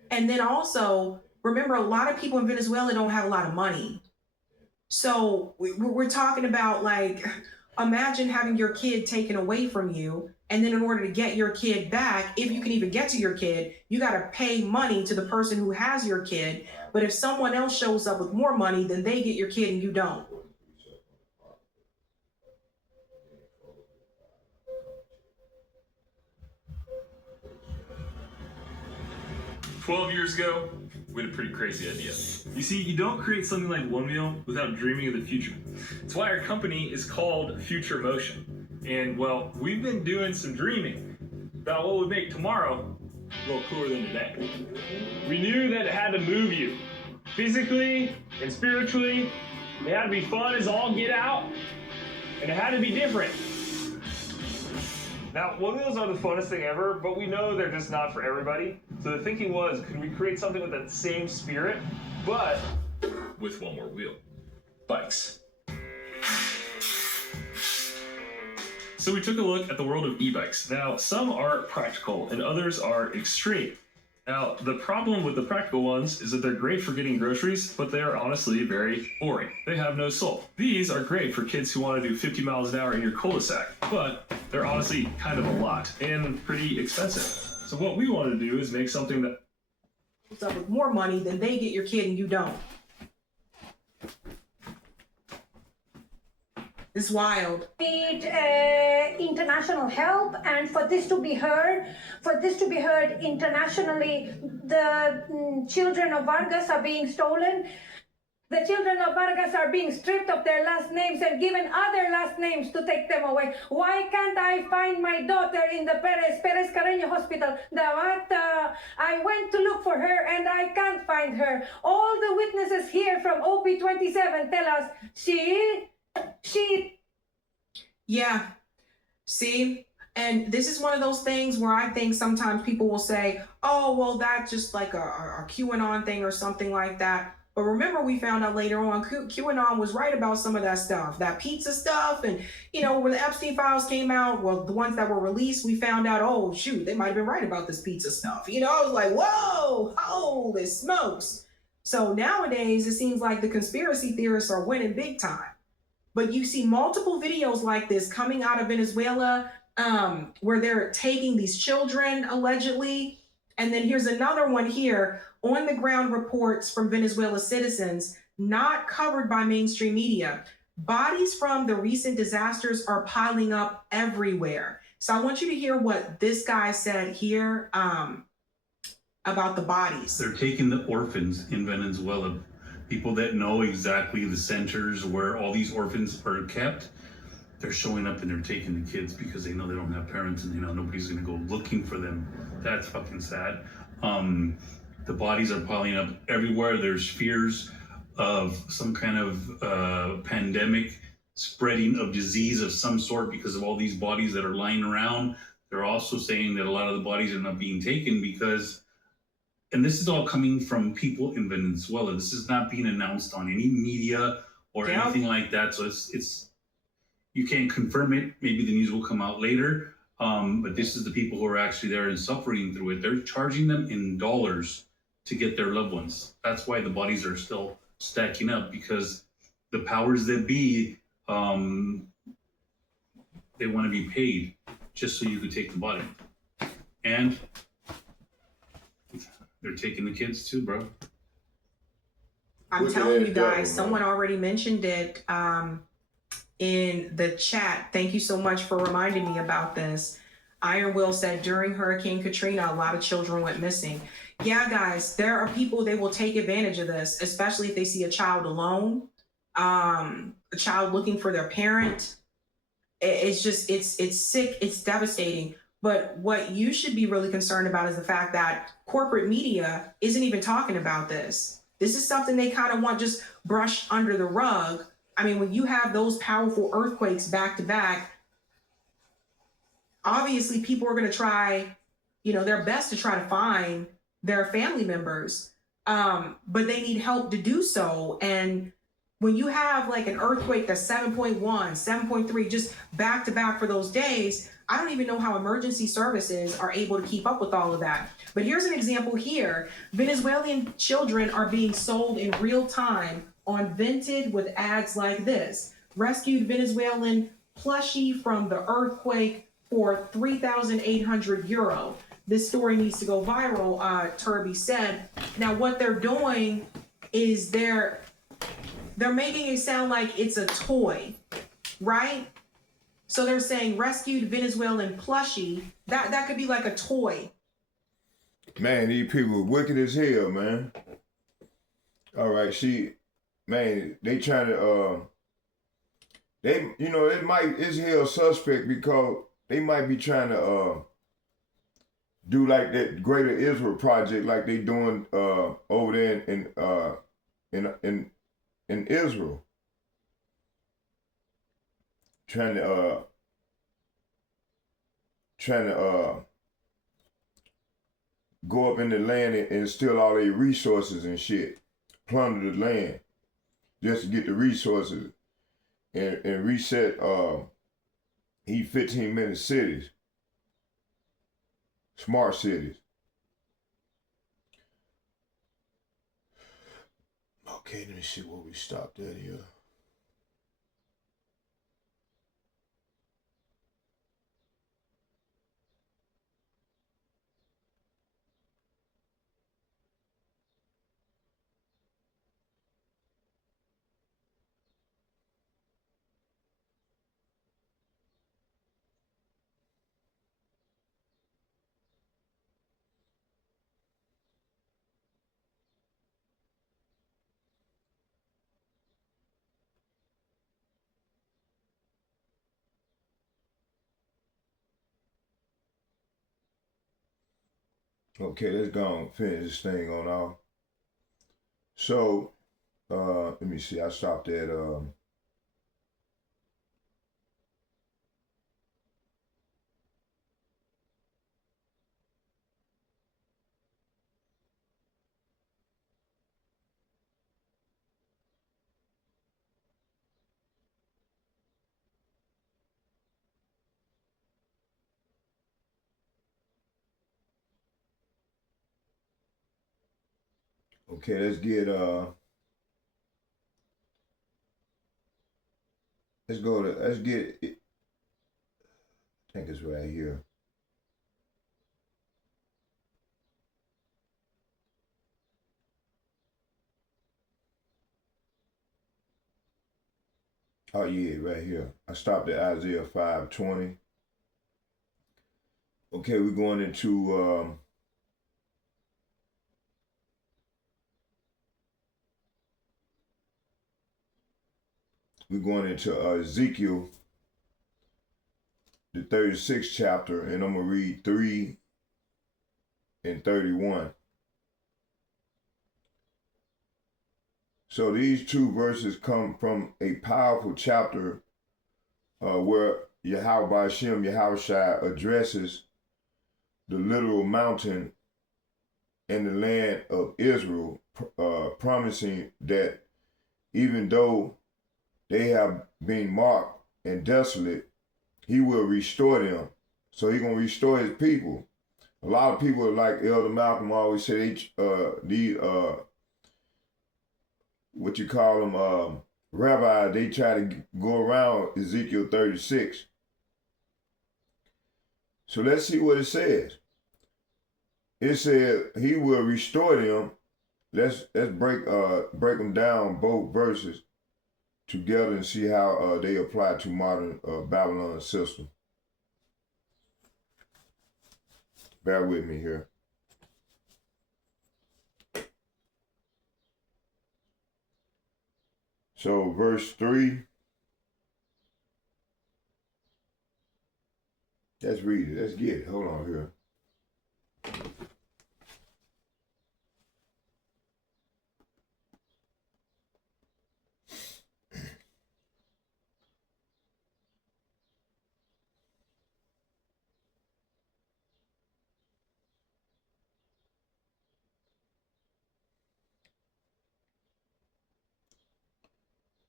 And then also, remember, a lot of people in Venezuela don't have a lot of money. So we're talking about, like, imagine having your kid taken away from you. And then in order to get your kid back, if you can even get to your kid, you got to pay money to the person who has your kid. But if someone else shows up with more money, then they get your kid and you don't. "12 years ago, we had a pretty crazy idea. You see, you don't create something like One Meal without dreaming of the future. It's why our company is called Future Motion. And, well, we've been doing some dreaming about what would make tomorrow a little cooler than today. We knew that it had to move you, physically and spiritually. It had to be fun as all get out, and it had to be different. Now, One Meals are the funnest thing ever, but we know they're just not for everybody. So the thinking was, could we create something with that same spirit, but with one more wheel? Bikes. So we took a look at the world of e-bikes. Now, some are practical and others are extreme. Now, the problem with the practical ones is that they're great for getting groceries, but they are honestly very boring. They have no soul. These are great for kids who want to do 50 miles an hour in your cul-de-sac, but they're honestly kind of a lot and pretty expensive. So what we want to do is make something that What's up with more money than they get your kid and you don't. It's wild. Need international help, and for this to be heard, internationally, the children of Vargas are being stolen. The children of Vargas are being stripped of their last names and given other last names to take them away. Why can't I find my daughter in the Perez Carreño Hospital? I went to look for her and I can't find her. All the witnesses here from OP27 tell us she. Yeah. See? And this is one of those things where I think sometimes people will say, oh, well, that's just like a QAnon thing or something like that. But remember, we found out later on, QAnon was right about some of that stuff, that pizza stuff. And, you know, when the Epstein files came out, well, the ones that were released, we found out, oh, shoot, they might have been right about this pizza stuff. You know, I was like, whoa, holy smokes. So nowadays, it seems like the conspiracy theorists are winning big time. But you see multiple videos like this coming out of Venezuela, where they're taking these children, allegedly. And then here's another one here, on the ground reports from Venezuela citizens, not covered by mainstream media. Bodies from the recent disasters are piling up everywhere. So I want you to hear what this guy said here about the bodies. They're taking the orphans in Venezuela, people that know exactly the centers where all these orphans are kept. They're showing up and they're taking the kids because they know they don't have parents and they know nobody's gonna go looking for them. That's fucking sad. The bodies are piling up everywhere. There's fears of some kind of pandemic spreading of disease of some sort because of all these bodies that are lying around. They're also saying that a lot of the bodies are not being taken because, and this is all coming from people in Venezuela. This is not being announced on any media or anything like that. So it's you can't confirm it. Maybe the news will come out later. But this is the people who are actually there and suffering through it. They're charging them in dollars to get their loved ones. That's why the bodies are still stacking up, because the powers that be, they want to be paid just so you could take the body. And they're taking the kids too, bro. I'm telling you guys, someone already mentioned it in the chat. Thank you so much for reminding me about this. Iron Will said during Hurricane Katrina, a lot of children went missing. Yeah, guys, there are people, they will take advantage of this, especially if they see a child alone, a child looking for their parent. It's just, it's sick, it's devastating. But what you should be really concerned about is the fact that corporate media isn't even talking about this. This is something they kind of want just brushed under the rug. I mean, when you have those powerful earthquakes back to back, obviously people are going to try, you know, their best to try to find their family members, but they need help to do so. And when you have like an earthquake that's 7.1, 7.3, just back to back for those days, I don't even know how emergency services are able to keep up with all of that. But here's an example here. Venezuelan children are being sold in real time on Vinted with ads like this. Rescued Venezuelan plushie from the earthquake for 3,800 euro. This story needs to go viral, Turby said. Now what they're doing is they're making it sound like it's a toy, right? So they're saying rescued Venezuelan plushie. That could be like a toy. Man, these people are wicked as hell, man. All right, man, they trying to, it's hell suspect because they might be trying to, do like that Greater Israel project, like they doing over there in Israel, trying to go up in the land and steal all their resources and shit, plunder the land, just to get the resources and reset 15-minute cities, smart cities. Okay, let me see where we stopped at here. Okay, let's go and finish this thing on off. So, let me see, I stopped at, okay, let's get, I think it's right here. Oh yeah, right here. I stopped at Isaiah 5:20. Okay, we're going into Ezekiel, the 36th chapter, and I'm gonna read 3 and 31. So these two verses come from a powerful chapter where Yahweh Hashem, Yahushua addresses the literal mountain and the land of Israel, promising that even though they have been marked and desolate, he will restore them. So he's going to restore his people. A lot of people, like Elder Malcolm always say, what you call them, rabbis, they try to go around Ezekiel 36. So let's see what it says. It said he will restore them. Let's break them down, both verses together, and see how they apply to modern Babylon system. Bear with me here. So verse 3. Let's read it. Let's get it. Hold on here.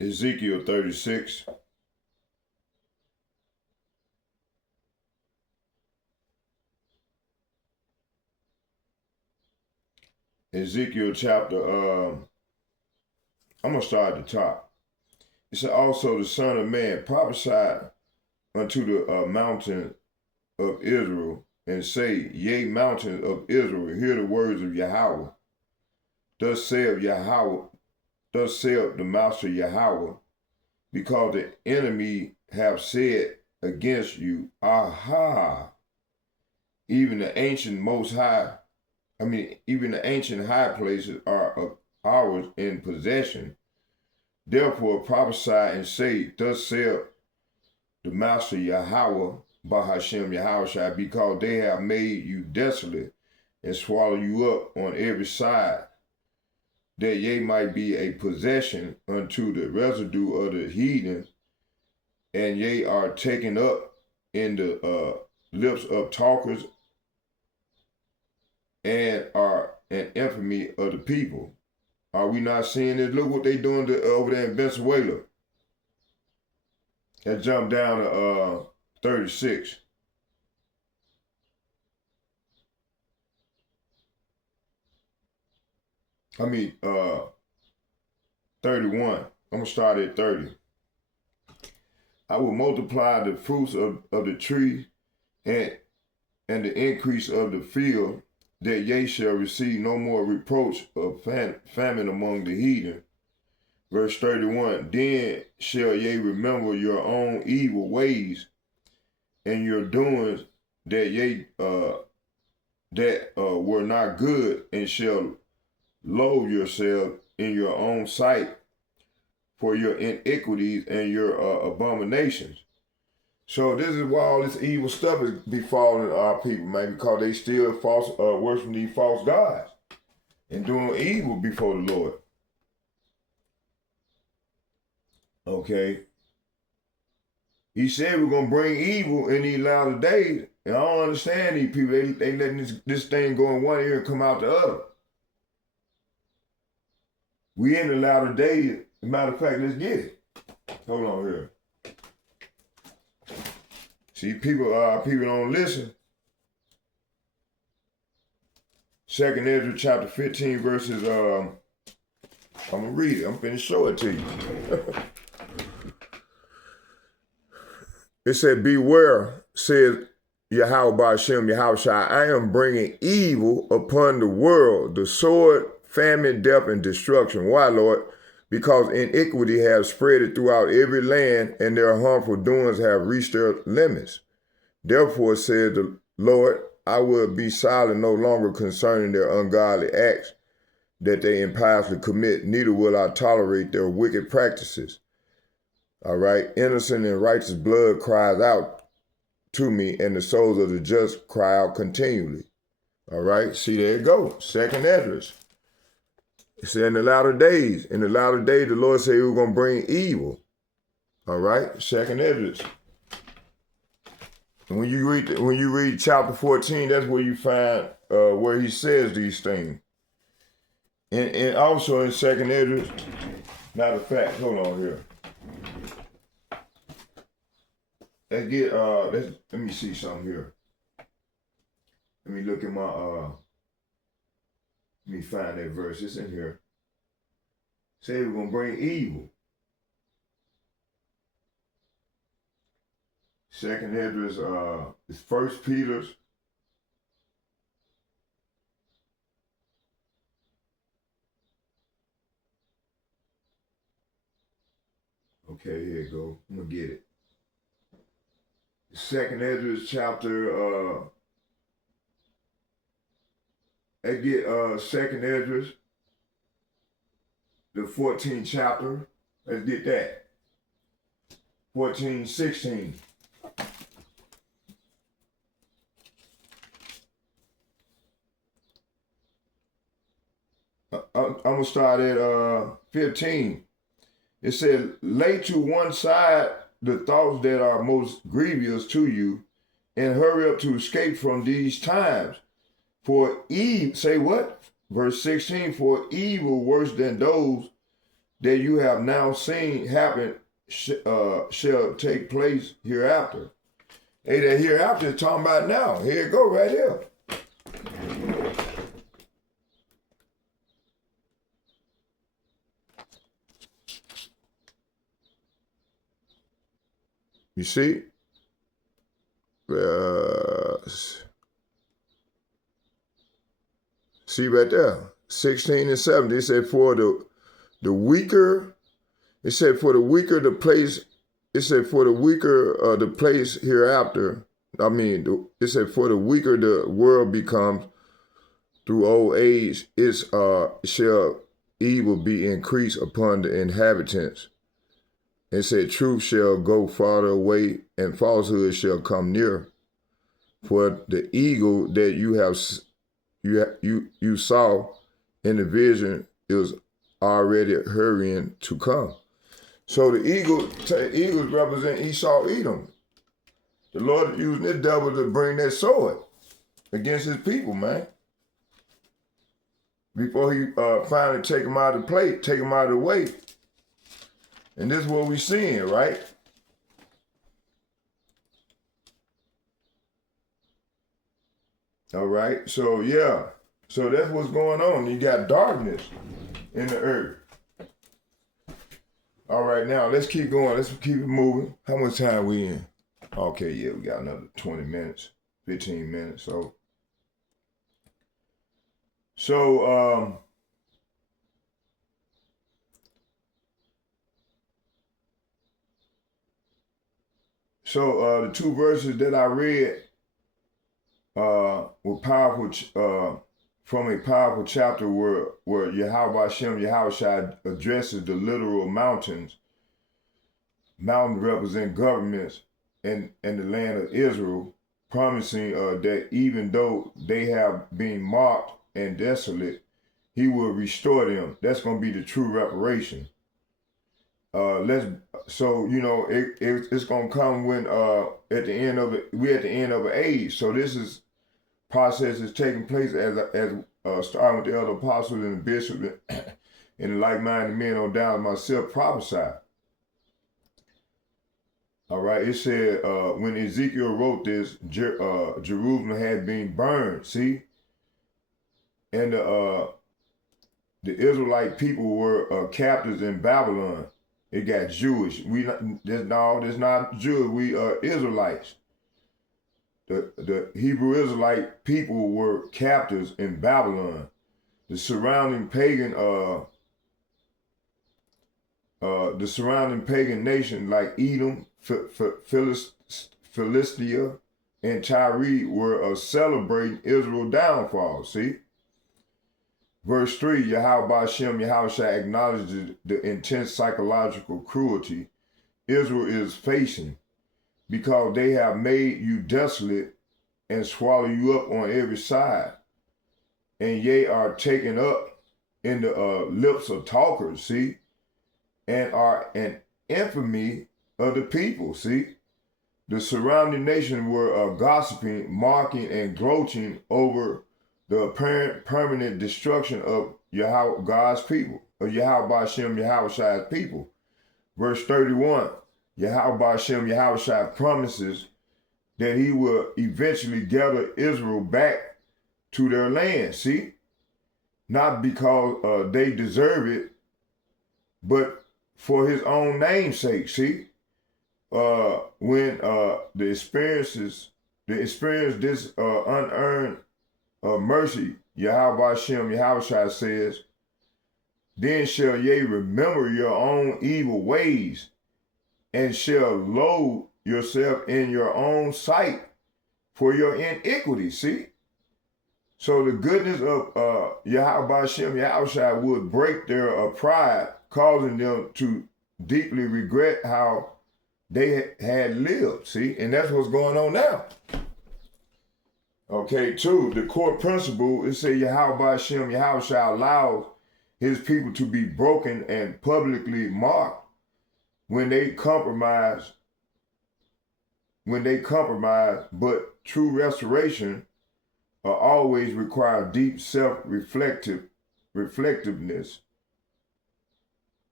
Ezekiel 36. Ezekiel chapter, I'm going to start at the top. It said, also the Son of Man prophesied unto the mountain of Israel, and say, yea, mountains of Israel, hear the words of Yahweh. Thus saith Yahweh, thus saith the Master Yahweh, because the enemy have said against you, aha, even the ancient high places are ours in possession. Therefore prophesy and say, thus saith the Master Yahweh, Bahashem Yahushua, because they have made you desolate and swallow you up on every side, that ye might be a possession unto the residue of the heathen, and ye are taken up in the lips of talkers, and are an infamy of the people. Are we not seeing this? Look what they doing over there in Venezuela. Let's jump down to 36. I mean, 31. I'm going to start at 30. I will multiply the fruits of the tree and the increase of the field, that ye shall receive no more reproach of famine among the heathen. Verse 31, then shall ye remember your own evil ways and your doings that ye were not good, and shall loathe yourself in your own sight for your iniquities and your abominations. So this is why all this evil stuff is befalling our people, man, because they still worshiping these false gods and doing evil before the Lord. Okay. He said we're going to bring evil in these latter days. And I don't understand these people. They letting this thing go in one ear and come out the other. We in the latter days. As a matter of fact, let's get it. Hold on here. See, people don't listen. 2nd Ezra chapter 15 verses, I'm going to read it. I'm finna show it to you. It said, beware, says Yahweh Ba'ashem Yahushua, I am bringing evil upon the world, the sword, famine, death, and destruction. Why, Lord? Because iniquity has spread throughout every land, and their harmful doings have reached their limits. Therefore, said the Lord, I will be silent no longer concerning their ungodly acts that they impiously commit, neither will I tolerate their wicked practices. All right, innocent and righteous blood cries out to me, and the souls of the just cry out continually. All right, see, there it goes. 2nd Ezra. It said in the latter days, the Lord said he was going to bring evil. All right, 2nd Ezra. And when you read chapter 14, that's where you find where he says these things. And also in 2nd Ezra, matter of fact, hold on here. Let's get let me see something here. Let me look at my let me find that verse. It's in here. Say we're gonna bring evil. 2nd Ezra is 1 Peter's. Okay, here you go. I'm gonna get it. 2nd Ezra chapter, let's get 2nd Ezra, the 14th chapter. Let's get that. 14, 16. I'm gonna start at 15. It said, lay to one side the thoughts that are most grievous to you, and hurry up to escape from these times. For evil, say what? Verse 16, for evil worse than those that you have now seen happen shall take place hereafter. Hey, that hereafter is talking about now. Here it go right here. You see? See right there, 16 and 17. It said for the weaker, it said for the weaker the place, it said for the weaker the place hereafter. I mean, it said for the weaker the world becomes through old age, its shall evil be increased upon the inhabitants. It said truth shall go farther away and falsehood shall come near. For the eagle that you saw in the vision is already hurrying to come. So the eagles represent Esau, Edom. The Lord using this devil to bring that sword against his people, man. Before he finally take him out of the plate, take him out of the way. And this is what we're seeing, right? All right, so yeah. So that's what's going on. You got darkness in the earth. All right, now let's keep going. Let's keep it moving. How much time we in? Okay, yeah, we got another 20 minutes, 15 minutes. So the two verses that I read were powerful from a powerful chapter where Yahweh Hashem Yahushua addresses the literal mountains. Mountains represent governments in the land of Israel, promising that even though they have been mocked and desolate, he will restore them. That's going to be the true reparation. It's going to come when at the end of it, we're at the end of an age. So this process is taking place as starting with the elder apostles and the bishops and the like-minded men on down to myself prophesied. All right, it said when Ezekiel wrote this, Jerusalem had been burned. See, and the Israelite people were captives in Babylon. It got Jewish. There's not Jews. We are Israelites. The Hebrew Israelite people were captives in Babylon. The surrounding pagan nation like Edom, Philistia, and Tyre were celebrating Israel's downfall. See? Verse 3, Yahweh Hashem Yahushua acknowledges the intense psychological cruelty Israel is facing because they have made you desolate and swallow you up on every side. And ye are taken up in the lips of talkers, see? And are an infamy of the people, see? The surrounding nations were gossiping, mocking, and gloating over the apparent permanent destruction of Yahweh, God's people, of Yahweh Hashem Yahushua's people. Verse 31, Yahweh Hashem Yahushua promises that he will eventually gather Israel back to their land, see? Not because they deserve it, but for his own name's sake, see? When the experience this unearned mercy, Yahweh Hashem Yahushua says, then shall ye remember your own evil ways and shall loathe yourself in your own sight for your iniquity. See? So the goodness of Yahweh Hashem Yahushua would break their pride, causing them to deeply regret how they had lived. See? And that's what's going on now. Okay, 2, the core principle, it says Yahweh Hashem Yahushua allows his people to be broken and publicly mocked when they compromise, but true restoration always requires deep self-reflectiveness.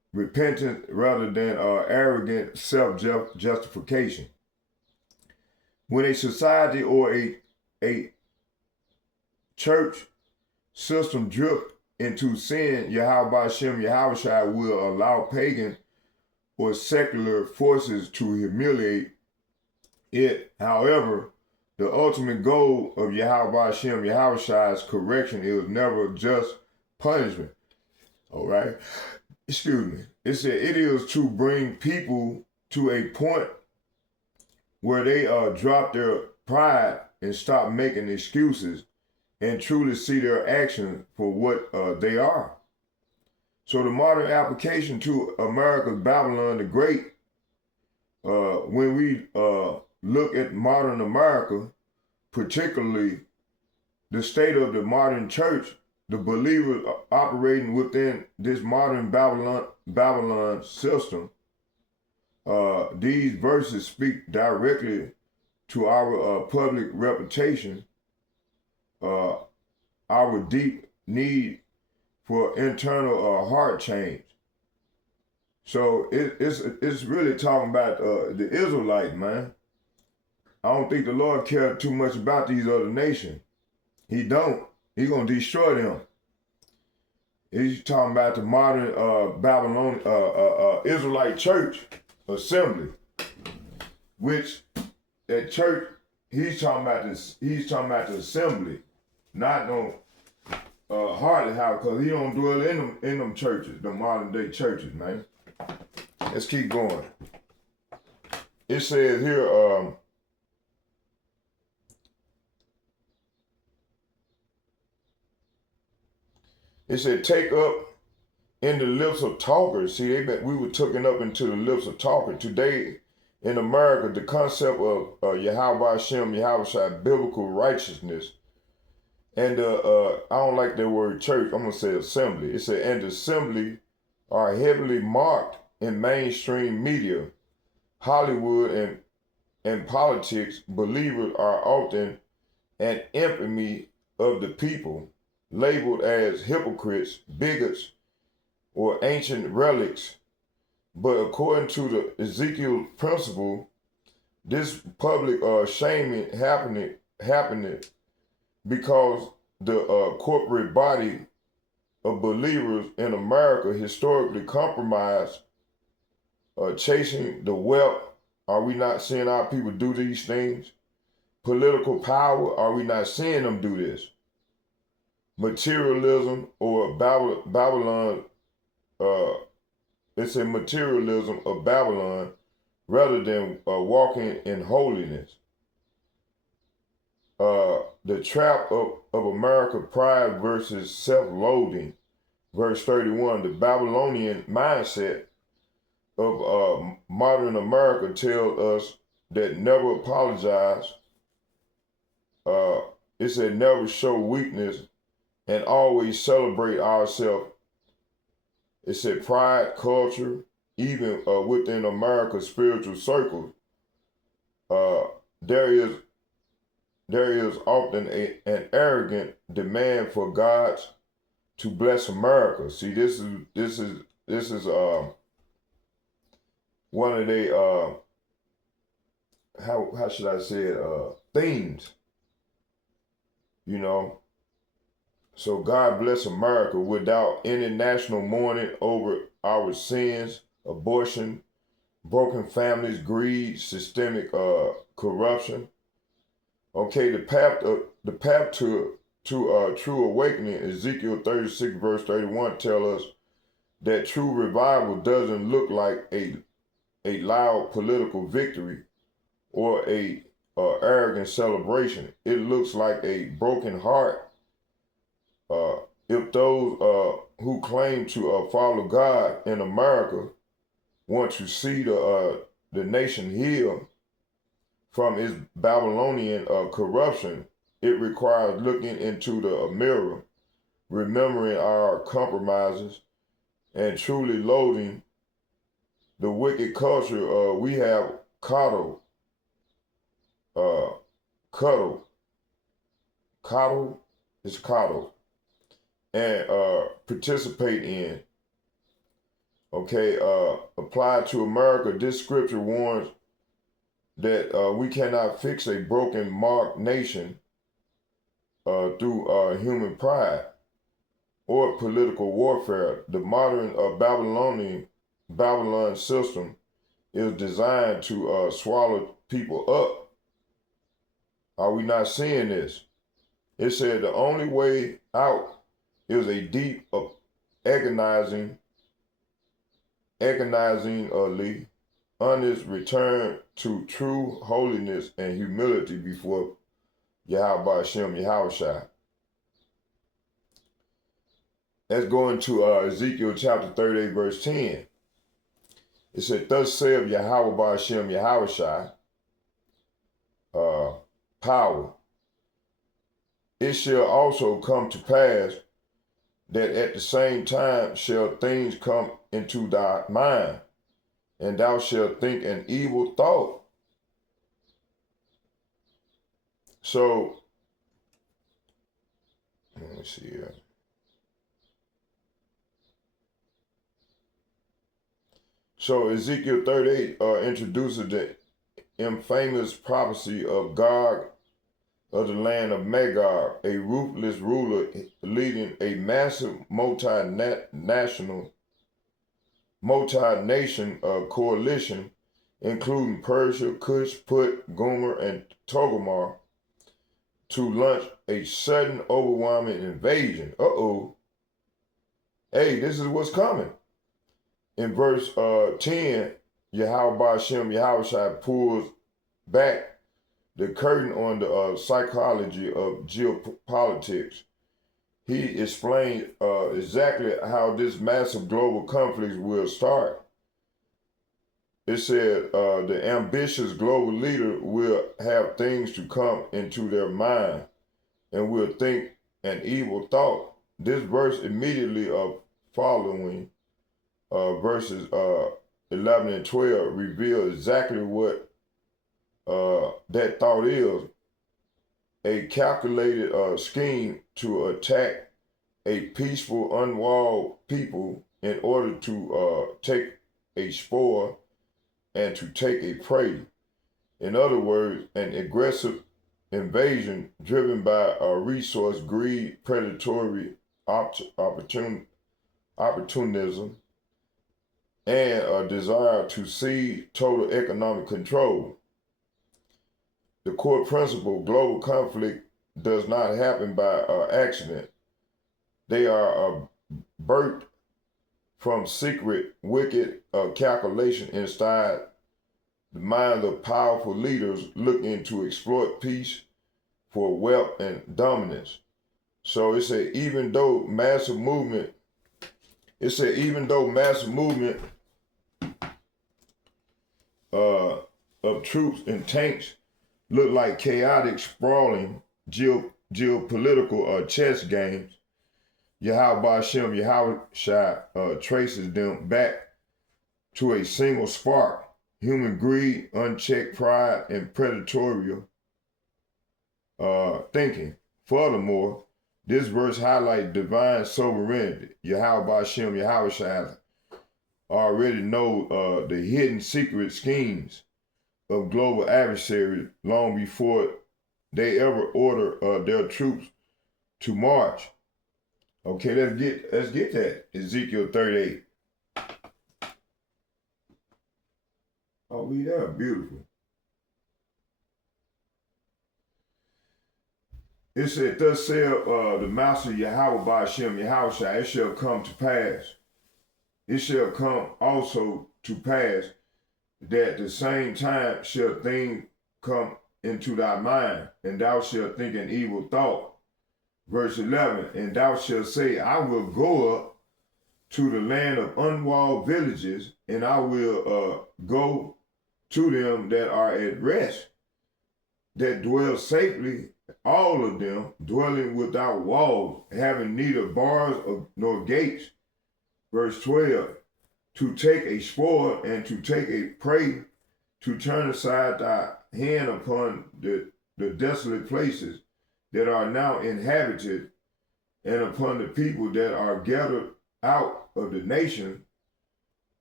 repentance rather than arrogant self-justification. When a society or a church system drift into sin, Yahweh Hashem Yahushua will allow pagan or secular forces to humiliate it. However, the ultimate goal of Yahweh Hashem Yahushua's correction is never just punishment. All right? Excuse me. It said it is to bring people to a point where they drop their pride and stop making excuses and truly see their actions for what they are. So the modern application to America's Babylon the Great, when we look at modern America, particularly the state of the modern church, the believers operating within this modern Babylon system, these verses speak directly to our public reputation, our deep need for internal heart change. So it's really talking about the Israelites, man. I don't think the Lord cared too much about these other nations. He don't. He gonna destroy them. He's talking about the modern Babylon Israelite church assembly, which that church he's talking about this. He's talking about the assembly, not no Harley house, because he don't dwell in them churches, the modern day churches, man. Let's keep going. It says here. It said, take up in the lips of talkers. See, we were taken up into the lips of talkers. Today in America, the concept of Yahweh Hashem, Yahushua, biblical righteousness, and I don't like the word church, I'm going to say assembly. It said, and assembly are heavily marked in mainstream media, Hollywood, and politics. Believers are often an infamy of the people, labeled as hypocrites, bigots, or ancient relics. But according to the Ezekiel principle, this public shaming happening because the corporate body of believers in America historically compromised, chasing the wealth. Are we not seeing our people do these things? Political power, are we not seeing them do this? Materialism or Babylon, it's a materialism of Babylon rather than walking in holiness. The trap of America, pride versus self-loathing. Verse 31, the Babylonian mindset of modern America tells us that never apologize. It said never show weakness and always celebrate ourselves. It said pride culture, even within America's spiritual circles, there is often an arrogant demand for God to bless America. See, this is one of the how should I say it, themes, you know. So God bless America without any national mourning over our sins, abortion, broken families, greed, systemic corruption. Okay, the path to true awakening, Ezekiel 36 verse 31 tells us that true revival doesn't look like a loud political victory or a arrogant celebration. It looks like a broken heart. If those who claim to follow God in America want to see the nation healed from its Babylonian corruption, it requires looking into the mirror, remembering our compromises, and truly loathing the wicked culture we have coddled, and participate in. Okay, applied to America, this scripture warns that we cannot fix a broken, marked nation through human pride or political warfare. The modern Babylon system is designed to swallow people up. Are we not seeing this? It said the only way out is a deep, agonizingly honest return to true holiness and humility before Yahweh Hashem Yahushua. Let's go into Ezekiel chapter 38, verse 10. It said, thus saith Yahweh Hashem Yahushua, power. It shall also come to pass that at the same time shall things come into thy mind, and thou shalt think an evil thought. So, let me see here. So Ezekiel 38 introduces the infamous prophecy of Gog of the land of Magog, a ruthless ruler leading a massive multinational coalition, including Persia, Cush, Put, Gomer, and Togarmah, to launch a sudden, overwhelming invasion. Hey, this is what's coming. In verse 10, Yahweh Hashem Yahushua pulls back the curtain on the psychology of geopolitics. He explained exactly how this massive global conflict will start. It said the ambitious global leader will have things to come into their mind and will think an evil thought. This verse immediately following verses 11 and 12 reveal exactly what that thought is: a calculated scheme to attack a peaceful, unwalled people in order to take a spoil and to take a prey. In other words, an aggressive invasion driven by resource greed, predatory opportunism, and a desire to seize total economic control. The core principle, global conflict does not happen by accident. They are birthed from secret, wicked calculation inside the minds of powerful leaders looking to exploit peace for wealth and dominance. So it said, even though massive movement of troops and tanks look like chaotic, sprawling geopolitical chess games, Yahweh Hashem Yahushua traces them back to a single spark: human greed, unchecked pride, and predatory thinking. Furthermore, this verse highlights divine sovereignty. Yahweh Hashem Yahushua already know the hidden secret schemes of global adversaries long before they ever order their troops to march. Okay, let's get that. Ezekiel 38. Oh, we there, beautiful. It said, thus saith the master Yahweh by Hashem Yahushua, it shall come to pass. It shall come also to pass that the same time shall things come into thy mind, and thou shalt think an evil thought. Verse 11, and thou shalt say, I will go up to the land of unwalled villages, and I will go to them that are at rest, that dwell safely, all of them dwelling without walls, having neither bars nor gates. Verse 12, to take a spoil and to take a prey, to turn aside thy hand upon the desolate places that are now inhabited, and upon the people that are gathered out of the nation,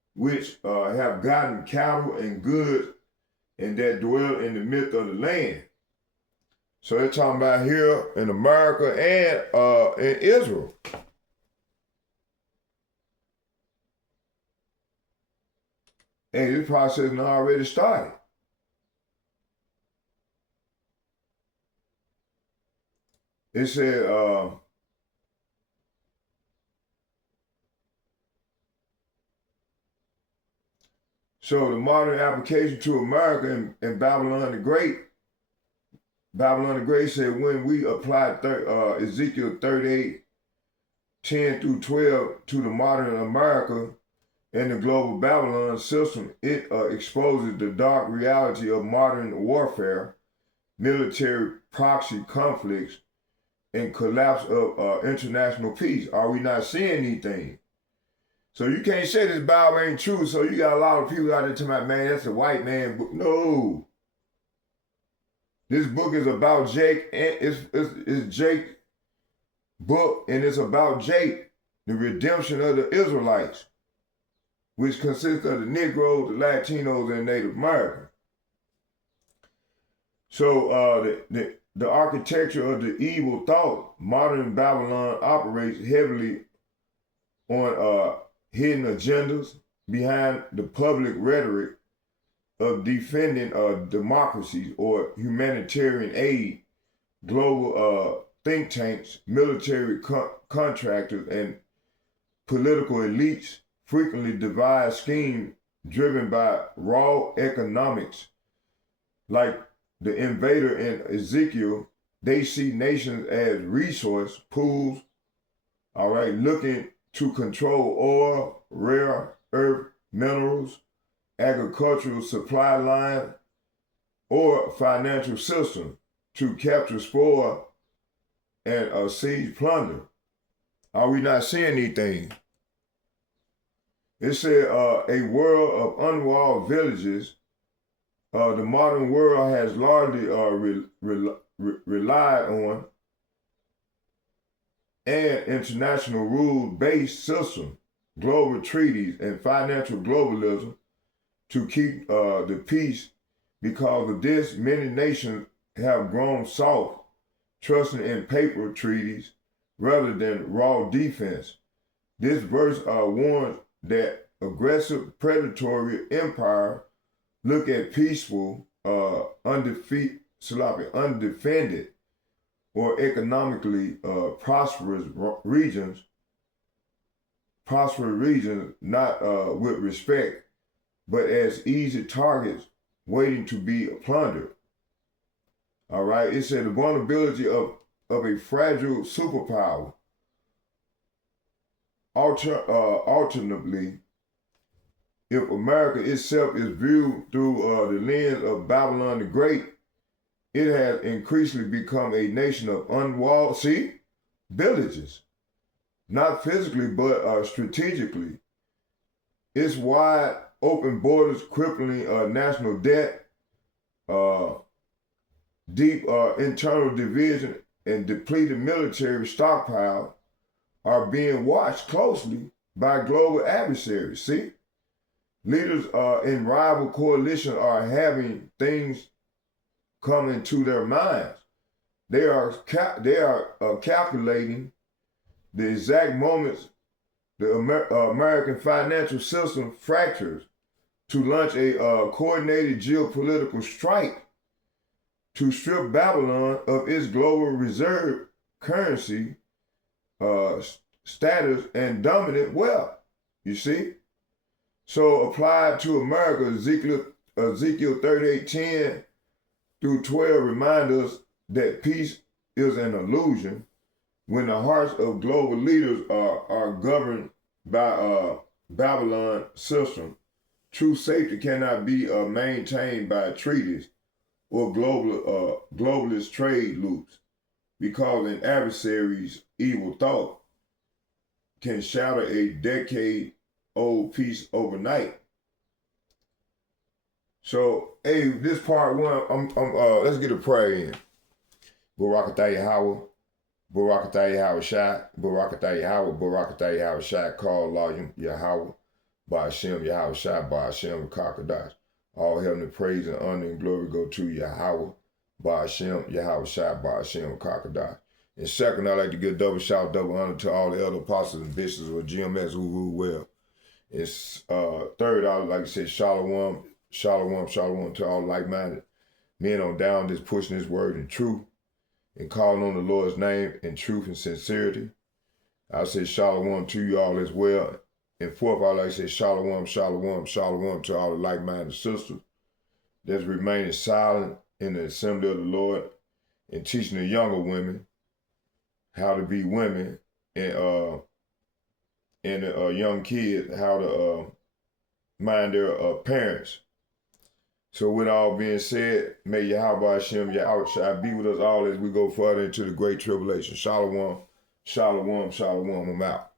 which have gotten cattle and goods and that dwell in the midst of the land. So they're talking about here in America and in Israel. And this process has already started. It said, so the modern application to America and Babylon the Great said when we applied Ezekiel 38, 10 through 12 to the modern America and the global Babylon system, it exposes the dark reality of modern warfare, military proxy conflicts, and collapse of international peace. Are we not seeing anything? So you can't say this Bible ain't true. So you got a lot of people out there talking about, man, that's a white man book. No. This book is about Jake, and it's Jake's book, and it's about Jake, the redemption of the Israelites, which consists of the Negroes, the Latinos, and Native Americans. So the architecture of the evil thought, modern Babylon operates heavily on hidden agendas behind the public rhetoric of defending democracies or humanitarian aid, global think tanks, military contractors, and political elites frequently devise schemes driven by raw economics. Like the invader in Ezekiel, they see nations as resource pools, all right, looking to control oil, rare earth minerals, agricultural supply line, or financial system to capture spoil and seize plunder. Are we not seeing anything? It said a world of unwalled villages. The modern world has largely relied on an international rules-based system, global treaties, and financial globalism to keep the peace. Because of this, many nations have grown soft, trusting in paper treaties rather than raw defense. This verse warns that aggressive predatory empire look at peaceful, undefended, or economically prosperous regions, not with respect, but as easy targets waiting to be plundered. All right, it said the vulnerability of a fragile superpower. Alternatively, if America itself is viewed through the lens of Babylon the Great, it has increasingly become a nation of unwalled, villages. Not physically, but strategically. Its wide open borders, crippling national debt, deep internal division, and depleted military stockpile are being watched closely by global adversaries. See? Leaders in rival coalitions are having things come into their minds. They are calculating the exact moments the American financial system fractures to launch a coordinated geopolitical strike to strip Babylon of its global reserve currency status and dominant wealth. You see? So applied to America, Ezekiel 38:10 through 12 remind us that peace is an illusion when the hearts of global leaders are governed by Babylon system. True safety cannot be maintained by treaties or globalist trade loops, because an adversary's evil thought can shatter a decade-old peace overnight. So, hey, this part one, let's get a prayer in. Barakatah Yahweh, Barakatah Yahweh Shai, Barakatah Yahweh, Barakatah Yahweh Shai, call Layim Yahweh, by Hashem, Yahweh Shai, by Hashem, Kakadash. All heavenly praise and honor and glory go to Yahweh, by Hashem, Yahweh Shai, by Hashem, Kakadash. And second, I'd like to give double shout, double honor to all the other apostles and bishops of GMS who rule well. It's third, I would like to say shalom, shalom, shalom to all like-minded men on down just pushing his word in truth and calling on the Lord's name in truth and sincerity. I say shalom to you all as well. And fourth, I like to say shalom, shalom, shalom to all the like-minded sisters that's remaining silent in the assembly of the Lord and teaching the younger women how to be women and the young kids how to mind their parents. So with all being said, may Yahweh Hashem, Yahweh Shai be with us all as we go further into the great tribulation. Shalom, shalom, shalom, I'm out.